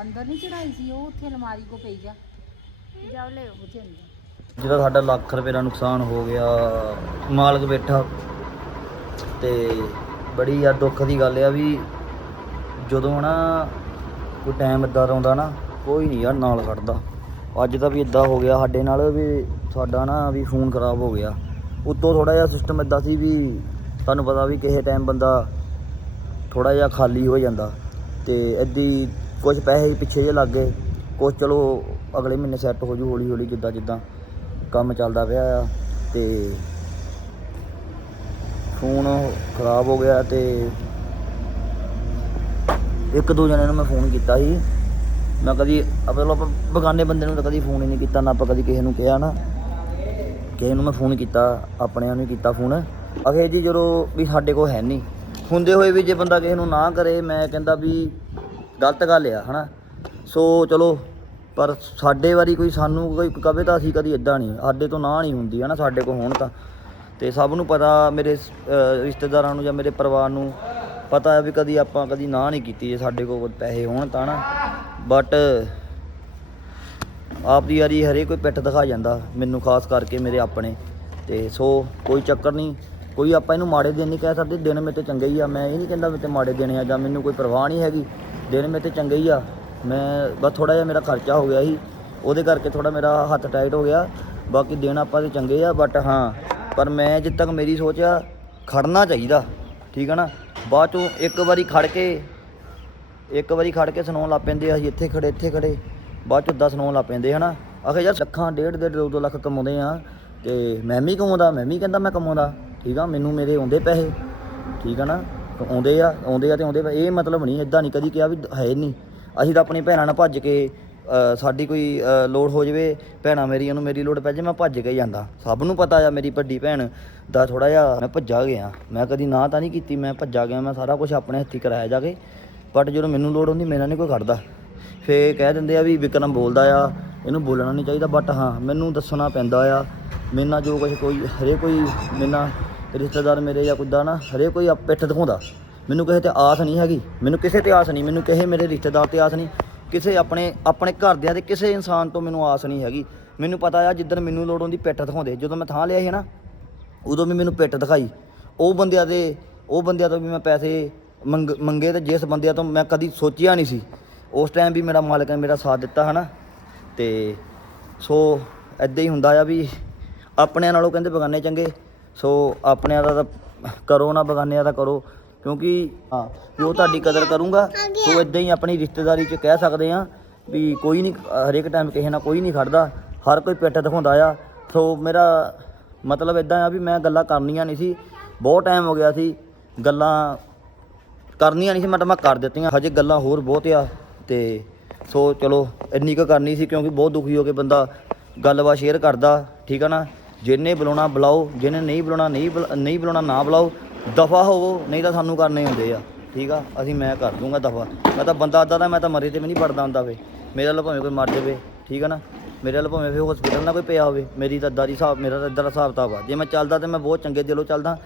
Speaker 3: ਅੰਦਰ ਨਹੀਂ ਚੜਾਈ ਸੀ ਉਹ ਉੱਥੇ ਅਲਮਾਰੀ ਕੋ ਪਈ ਜਾ
Speaker 1: ਜਾਓ ਲਿਓ
Speaker 3: ਉੱਥੇ ਅੰਦਰ।
Speaker 2: ਜਿਹਦਾ ਸਾਡਾ ਲੱਖ ਰੁਪਏ ਦਾ ਨੁਕਸਾਨ ਹੋ ਗਿਆ ਮਾਲਕ ਬੈਠਾ। ਤੇ ਬੜੀ ਯਾਰ ਦੁੱਖ ਦੀ ਗੱਲ ਆ ਵੀ ਜਦੋਂ ਨਾ ਕੋਈ ਟਾਈਮ ਇਦਾਂ ਦਾ ਆਉਂਦਾ ਨਾ ਕੋਈ ਨਹੀਂ ਯਾਰ, ਨਾਲ ਖੜਦਾ। ਅੱਜ ਤਾਂ ਵੀ ਇਦਾਂ ਹੋ ਗਿਆ, ਸਾਡੇ ਨਾਲ ਵੀ ਸਾਡਾ ਨਾ ਵੀ ਫੋਨ ਖਰਾਬ ਹੋ ਗਿਆ। ਉੱਤੋਂ ਥੋੜਾ ਜਿਹਾ ਸਿਸਟਮ ਇਦਾਂ ਸੀ ਵੀ ਤੁਹਾਨੂੰ ਪਤਾ ਵੀ ਕਿਸੇ ਟਾਈਮ ਬੰਦਾ ਥੋੜਾ ਜਿਹਾ ਖਾਲੀ ਹੋ ਜਾਂਦਾ ਤੇ ਇੱਦੀ ਕੁਝ ਪੈਸੇ ਪਿੱਛੇ ਜੇ ਲੱਗ ਗਏ। ਕੁਝ ਚਲੋ ਅਗਲੇ ਮਹੀਨੇ ਸੈੱਟ ਹੋ ਜੂ ਹੌਲੀ ਹੌਲੀ ਜਿੱਦਾਂ ਜਿੱਦਾਂ ਕੰਮ ਚੱਲਦਾ ਪਿਆ ਆ ਤੇ ਫੋਨ ਖਰਾਬ ਹੋ ਗਿਆ ਤੇ ਇੱਕ ਦੋ ਜਣੇ ਨੂੰ ਮੈਂ ਫੋਨ ਕੀਤਾ ਸੀ। ਮੈਂ ਕਦੀ ਮਤਲਬ ਆਪਾਂ ਬਗਾਨੇ ਬੰਦੇ ਨੂੰ ਤਾਂ ਕਦੀ ਫੋਨ ਹੀ ਨਹੀਂ ਕੀਤਾ, ਨਾ ਆਪਾਂ ਕਦੀ ਕਿਸੇ ਨੂੰ ਕਿਹਾ ਨਾ। ਕਿਸੇ ਨੂੰ ਮੈਂ ਫੋਨ ਕੀਤਾ, ਆਪਣਿਆਂ ਨੂੰ ਹੀ ਕੀਤਾ ਫੋਨ। ਅਖੇ ਜੀ ਜਦੋਂ ਵੀ ਸਾਡੇ ਕੋਲ ਹੈ ਨਹੀਂ, ਹੁੰਦੇ ਹੋਏ ਵੀ ਜੇ ਬੰਦਾ ਕਿਸੇ ਨੂੰ ਨਾ ਕਰੇ, ਮੈਂ ਕਹਿੰਦਾ ਵੀ ਗਲਤ ਗੱਲ ਆ, ਹਨਾ। ਸੋ ਚਲੋ, ਪਰ ਸਾਡੇ ਵਾਰੀ ਕੋਈ ਸਾਨੂੰ ਕੋਈ ਕਵੇ ਤਾਂ ਅਸੀਂ ਕਦੀ ਇਦਾਂ ਨਹੀਂ, ਸਾਡੇ ਤੋਂ ਨਾ ਨਹੀਂ ਹੁੰਦੀ, ਹਨਾ, ਸਾਡੇ ਕੋਲ ਹੋਣ ਤਾਂ। ਤੇ ਸਭ ਨੂੰ ਪਤਾ, ਮੇਰੇ ਰਿਸ਼ਤੇਦਾਰਾਂ ਨੂੰ ਜਾਂ ਮੇਰੇ ਪਰਿਵਾਰ ਨੂੰ ਪਤਾ ਹੈ ਵੀ ਕਦੀ ਆਪਾਂ ਕਦੀ ਨਾ ਨਹੀਂ ਕੀਤੀ, ਜੇ ਸਾਡੇ ਕੋਲ ਪੈਸੇ ਹੋਣ ਤਾਂ ਨਾ ਬਟ ਆਪ ਦੀ ਯਾਰੀ ਹਰੇ ਕੋਈ ਪਿੱਠ ਦਿਖਾ ਜਾਂਦਾ, ਮੈਨੂੰ ਖਾਸ ਕਰਕੇ ਮੇਰੇ ਆਪਣੇ। ਤੇ ਸੋ ਕੋਈ ਚੱਕਰ ਨਹੀਂ, ਕੋਈ ਆਪਾਂ ਇਹਨੂੰ ਮਾੜੇ ਦਿਨ ਨਹੀਂ ਕਹਿ ਸਕਦੇ, ਦਿਨ ਮੇਰੇ ਤੇ ਚੰਗੇ ਹੀ ਆ। ਮੈਂ ਇਹ ਨਹੀਂ ਕਹਿੰਦਾ ਮੇਰੇ ਤੇ ਮਾੜੇ ਦਿਨ ਆ, ਜਾਂ ਮੈਨੂੰ ਕੋਈ ਪਰਵਾਹ ਨਹੀਂ ਹੈਗੀ। ਦਿਨ ਮੇਰੇ ਤੇ ਚੰਗੇ ਹੀ ਆ। ਮੈਂ ਬਸ ਥੋੜਾ ਜਿਹਾ ਮੇਰਾ ਖਰਚਾ ਹੋ ਗਿਆ ਸੀ। ਉਹਦੇ ਕਰਕੇ ਥੋੜਾ ਮੇਰਾ ਹੱਥ ਟਾਈਟ ਹੋ ਗਿਆ। ਬਾਕੀ ਦਿਨ ਆਪਾਂ ਦੇ ਚੰਗੇ ਆ ਬਟ ਹਾਂ, ਪਰ ਮੈਂ ਜਿੱਦ ਤੱਕ ਮੇਰੀ ਸੋਚ ਆ, ਖੜਨਾ ਚਾਹੀਦਾ। ਠੀਕ ਹੈ ਨਾ? ਬਾਅਦ ਚੋਂ ਇੱਕ ਵਾਰੀ ਖੜ ਕੇ ਇੱਕ ਵਾਰੀ ਖੜ ਕੇ ਸੁਣਾਉਣ ਲੱਗ ਪੈਂਦੇ ਆ, ਅਸੀਂ ਇੱਥੇ ਖੜੇ ਇੱਥੇ ਖੜੇ। ਬਾਅਦ ਚ ਉਦਾਂ ਸੁਣਾਉਣ ਲੱਗ ਪੈਂਦੇ, ਹਨਾ? ਆਖੇ ਯਾਰ ਲੱਖਾਂ, ਡੇਢ ਡੇਢ, ਦੋ ਦੋ ਲੱਖ ਕਮਾਉਂਦੇ ਆ। ਤੇ ਮੈਂ ਵੀ ਕਮਾਉਂਦਾ, ਮੈਂ ਵੀ ਕਹਿੰਦਾ ਮੈਂ ਕਮਾਉਂਦਾ। ਠੀਕ ਆ, ਮੈਨੂੰ ਮੇਰੇ ਆਉਂਦੇ ਪੈਸੇ। ਠੀਕ ਆ ਨਾ? ਆਉਂਦੇ ਆ ਆਉਂਦੇ ਆ ਤੇ ਆਉਂਦੇ ਪਏ। ਇਹ ਮਤਲਬ ਨਹੀਂ ਇਦਾਂ ਨਹੀਂ ਕਦੀ ਕਿਹਾ ਵੀ ਹੈ ਨਹੀਂ। ਅਸੀਂ ਤਾਂ ਆਪਣੀ ਭੈਣਾਂ ਨਾਲ ਭੱਜ ਕੇ ਸਾਡੀ ਕੋਈ ਲੋੜ ਹੋ ਜਾਵੇ, ਭੈਣਾਂ ਮੇਰੀਆਂ ਨੂੰ ਮੇਰੀ ਲੋੜ ਪੈ ਜਾਵੇ ਮੈਂ ਭੱਜ ਕੇ ਜਾਂਦਾ। ਸਭ ਨੂੰ ਪਤਾ ਆ, ਮੇਰੀ ਵੱਡੀ ਭੈਣ ਦਾ ਥੋੜਾ ਜਿਹਾ ਮੈਂ ਭੱਜਾ ਗਿਆ। ਮੈਂ ਕਦੀ ਨਾ ਤਾਂ ਨਹੀਂ ਕੀਤੀ, ਮੈਂ ਭੱਜਾ ਗਿਆ, ਮੈਂ ਸਾਰਾ ਕੁਝ ਆਪਣੇ ਹੱਥੀਂ ਕਰਾਇਆ ਜਾ ਕੇ। ਬਟ ਜਦੋਂ ਮੈਨੂੰ ਲੋੜ ਹੁੰਦੀ, ਮੇਰਾ ਨਹੀਂ ਕੋਈ ਖੜਦਾ। ਫੇ ਕਹਿ ਦਿੰਦੇ ਆ ਵੀ ਵਿਕਰਮ ਬੋਲਦਾ ਆ, ਇਹਨੂੰ ਬੋਲਣਾ ਨਹੀਂ ਚਾਹੀਦਾ। ਬਟ ਹਾਂ, ਮੈਨੂੰ ਦੱਸਣਾ ਪੈਂਦਾ ਆ। ਮੇਰੇ ਨਾਲ ਜੋ ਕੁਝ ਕੋਈ ਹਰੇ ਕੋਈ ਮੇਰੇ ਨਾਲ ਰਿਸ਼ਤੇਦਾਰ ਮੇਰੇ ਜਾਂ ਕੁੱਦਾ ਨਾ ਹਰੇ ਕੋਈ ਪਿੱਠ ਦਿਖਾਉਂਦਾ। ਮੈਨੂੰ ਕਿਸੇ ਤੇ ਆਸ ਨਹੀਂ ਹੈਗੀ। ਮੈਨੂੰ ਕਿਸੇ ਤੇ ਆਸ ਨਹੀਂ ਮੈਨੂੰ ਕਿਸੇ ਮੇਰੇ ਰਿਸ਼ਤੇਦਾਰ ਤੇ ਆਸ ਨਹੀਂ ਕਿਸੇ ਆਪਣੇ ਆਪਣੇ ਘਰਦਿਆਂ ਦੇ ਕਿਸੇ ਇਨਸਾਨ ਤੋਂ ਮੈਨੂੰ ਆਸ ਨਹੀਂ ਹੈਗੀ। ਮੈਨੂੰ ਪਤਾ ਆ, ਜਿੱਦਣ ਮੈਨੂੰ ਲੋੜ ਹੁੰਦੀ ਪਿੱਠ ਦਿਖਾਉਂਦੇ। ਜਦੋਂ ਮੈਂ ਥਾਂ ਲਿਆ ਸੀ ਨਾ, ਉਦੋਂ ਵੀ ਮੈਨੂੰ ਪਿੱਠ ਦਿਖਾਈ। ਉਹ ਬੰਦਿਆਂ ਦੇ, ਉਹ ਬੰਦਿਆਂ ਤੋਂ ਵੀ ਮੈਂ ਪੈਸੇ ਮੰਗ, ਮੰਗੇ ਤੇ ਜਿਸ ਬੰਦਿਆਂ ਤੋਂ ਮੈਂ ਕਦੀ ਸੋਚਿਆ ਨਹੀਂ ਸੀ। ਉਸ ਟਾਈਮ ਵੀ ਮੇਰਾ ਮਾਲਕ ਨੇ ਮੇਰਾ ਸਾਥ ਦਿੱਤਾ, ਹਨਾ? ਤੇ ਸੋ ਐਦਾਂ ਹੀ ਹੁੰਦਾ ਆ ਵੀ ਆਪਣਿਆਂ ਨਾਲੋਂ ਕਹਿੰਦੇ ਬਗਾਨੇ ਚੰਗੇ, ਸੋ ਆਪਣਿਆਂ ਦਾ ਤਾਂ ਕਰੋ ਨਾ, ਬਗਾਨਿਆਂ ਦਾ ਕਰੋ, ਕਿਉਂਕਿ ਹਾਂ ਜੋ ਤੁਹਾਡੀ ਕਦਰ ਕਰੂੰਗਾ। ਸੋ ਇਦਾਂ ਹੀ ਆਪਣੀ ਰਿਸ਼ਤੇਦਾਰੀ 'ਚ ਕਹਿ ਸਕਦੇ ਆ ਵੀ ਕੋਈ ਨਹੀਂ, ਹਰੇਕ ਟਾਈਮ ਕਿਸੇ ਨਾਲ ਕੋਈ ਨਹੀਂ ਖੜਦਾ, ਹਰ ਕੋਈ ਪਿੱਠ ਦਿਖਾਉਂਦਾ ਆ। ਸੋ ਮੇਰਾ ਮਤਲਬ ਇਦਾਂ ਆ ਵੀ ਮੈਂ ਗੱਲਾਂ ਕਰਨੀਆਂ ਨਹੀਂ ਸੀ। ਬਹੁਤ ਟਾਈਮ ਹੋ ਗਿਆ ਸੀ, ਗੱਲਾਂ ਕਰਨੀਆਂ ਨਹੀਂ ਸੀ ਮੈਂ ਤਾਂ ਮੈਂ ਕਰ ਦਿੱਤੀਆਂ। ਹਜੇ ਗੱਲਾਂ ਹੋਰ ਬਹੁਤ ਆ ਤੇ ਸੋ ਚਲੋ, ਇੰਨੀ ਕੁ ਕਰਨੀ ਸੀ ਕਿਉਂਕਿ ਬਹੁਤ ਦੁਖੀ ਹੋ ਕੇ ਬੰਦਾ ਗੱਲਬਾਤ ਸ਼ੇਅਰ ਕਰਦਾ, ਠੀਕ ਆ ਨਾ? ਜਿਹਨੇ ਬੁਲਾਉਣਾ, ਬੁਲਾਓ। ਜਿਹਨੇ ਨਹੀਂ ਬੁਲਾਉਣਾ, ਨਹੀਂ ਬੁਲਾ- ਨਹੀਂ ਬੁਲਾਉਣਾ, ਨਾ ਬੁਲਾਓ। ਦਫਾ ਹੋਵੋ, ਨਹੀਂ ਤਾਂ ਸਾਨੂੰ ਕਰਨੇ ਹੁੰਦੇ ਆ, ਠੀਕ ਆ? ਅਸੀਂ ਮੈਂ ਕਰ ਦੂੰਗਾ ਦਫਾ। ਮੈਂ ਤਾਂ ਬੰਦਾ ਅੱਦਾ ਦਾ ਮੈਂ ਤਾਂ ਮਰੇ ਤੇ ਵੀ ਨਹੀਂ ਪੜਦਾ ਹੁੰਦਾ ਵੇ। ਮੇਰੇ ਵੱਲ ਭਾਵੇਂ ਕੋਈ ਮਰ ਜਾਵੇ, ਠੀਕ ਆ ਨਾ? ਮੇਰੇ ਵੱਲ ਭਾਵੇਂ ਫਿਰ ਹਸਪੀਟਲ ਨਾ ਕੋਈ ਪਿਆ ਹੋਵੇ, ਮੇਰੀ ਤਾਂ ਦਾਰੀ ਹਿਸਾਬ, ਮੇਰਾ ਤਾਂ ਇੱਦਾਂ ਦਾ ਹਿਸਾਬ ਕਿਤਾਬ ਆ। ਜੇ ਮੈਂ ਚੱਲਦਾ ਤੇ ਮੈਂ ਬਹੁਤ ਚੰਗੇ ਦਿਲੋਂ ਚੱਲਦਾ,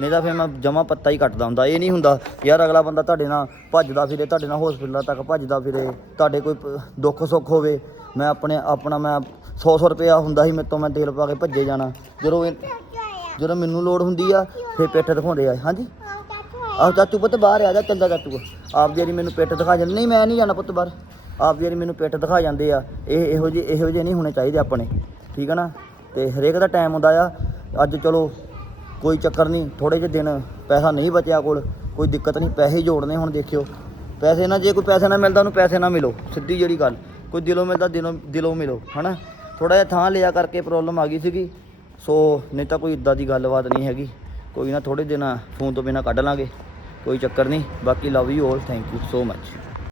Speaker 2: ਨਹੀਂ ਤਾਂ ਫਿਰ ਮੈਂ ਜਮਾ ਪੱਤਾ ਹੀ ਕੱਟਦਾ ਹੁੰਦਾ। ਇਹ ਨਹੀਂ ਹੁੰਦਾ, ਯਾਰ ਅਗਲਾ ਬੰਦਾ ਤੁਹਾਡੇ ਨਾਲ ਭੱਜਦਾ ਫਿਰੇ, ਤੁਹਾਡੇ ਨਾਲ ਹਸਪੀਟਲਾਂ ਤੱਕ ਭੱਜਦਾ ਫਿਰੇ, ਤੁਹਾਡੇ ਕੋਈ ਦੁੱਖ ਸੁੱਖ ਹੋਵੇ, ਮੈਂ ਆਪਣੇ, ਆਪਣਾ ਮੈਂ 100 100 ਰੁਪਇਆ ਹੁੰਦਾ ਸੀ ਮੇਰੇ ਤੋਂ ਮੈਂ ਤੇਲ ਪਾ ਕੇ ਭੱਜੇ ਜਾਣਾ। ਜਦੋਂ ਜਦੋਂ ਮੈਨੂੰ ਲੋੜ ਹੁੰਦੀ ਆ, ਫਿਰ ਪਿੱਠ ਦਿਖਾਉਂਦੇ ਆ, ਹਾਂਜੀ? ਆਹ ਚਾਚੂ ਪੁੱਤ ਬਾਹਰ ਆ ਜਾ ਚੱਲਦਾ ਚਾਚੂ। ਆਪ ਜਿਹੜੀ ਮੈਨੂੰ ਪਿੱਠ ਦਿਖਾ ਜਾਂਦੇ। ਨਹੀਂ, ਮੈਂ ਨਹੀਂ ਜਾਣਾ ਪੁੱਤ ਬਾਹਰ। ਆਪ ਜਿਹੜੀ ਮੈਨੂੰ ਪਿੱਠ ਦਿਖਾ ਜਾਂਦੇ ਆ, ਇਹ ਇਹੋ ਜਿਹੇ ਇਹੋ ਜਿਹੇ ਨਹੀਂ ਹੋਣੇ ਚਾਹੀਦੇ ਆਪਣੇ, ਠੀਕ ਹੈ ਨਾ? ਤੇ ਹਰੇਕ ਦਾ ਟਾਈਮ ਹੁੰਦਾ ਆ, ਅੱਜ ਚਲੋ ਕੋਈ ਚੱਕਰ ਨਹੀਂ ਥੋੜੇ ਜਿਹੇ ਦਿਨ ਪੈਸਾ ਨਹੀਂ ਬਚਿਆ ਕੋਲ, ਕੋਈ ਦਿੱਕਤ ਨਹੀਂ, ਪੈਸੇ ਹੀ ਜੋੜਨੇ ਹੁਣ ਦੇਖਿਓ। ਪੈਸੇ ਨਾ ਜੇ ਕੋਈ ਪੈਸੇ ਨਾ ਮਿਲਦਾ, ਉਹਨੂੰ ਪੈਸੇ ਨਾ ਮਿਲੋ, ਸਿੱਧੀ ਜਿਹੜੀ ਗੱਲ, ਕੋਈ ਦਿਲੋਂ ਮਿਲਦਾ, ਦਿਲੋਂ ਦਿਲੋਂ ਮਿਲੋ, ਹਨਾ? ਥੋੜਾ ਜਿਹਾ ਥਾਂ ਲਿਆ ਕਰਕੇ ਪ੍ਰੋਬਲਮ ਆ ਗਈ ਸੀਗੀ, ਸੋ ਨਹੀਂ ਤਾਂ ਕੋਈ ਇਦਾਂ ਦੀ ਗੱਲਬਾਤ ਨਹੀਂ ਹੈਗੀ, ਕੋਈ ਨਾ ਥੋੜੇ ਦਿਨ ਫੋਨ ਤੋਂ ਬਿਨਾ ਕੱਢ ਲਾਂਗੇ, ਕੋਈ ਚੱਕਰ ਨਹੀਂ, ਬਾਕੀ love you all thank you so much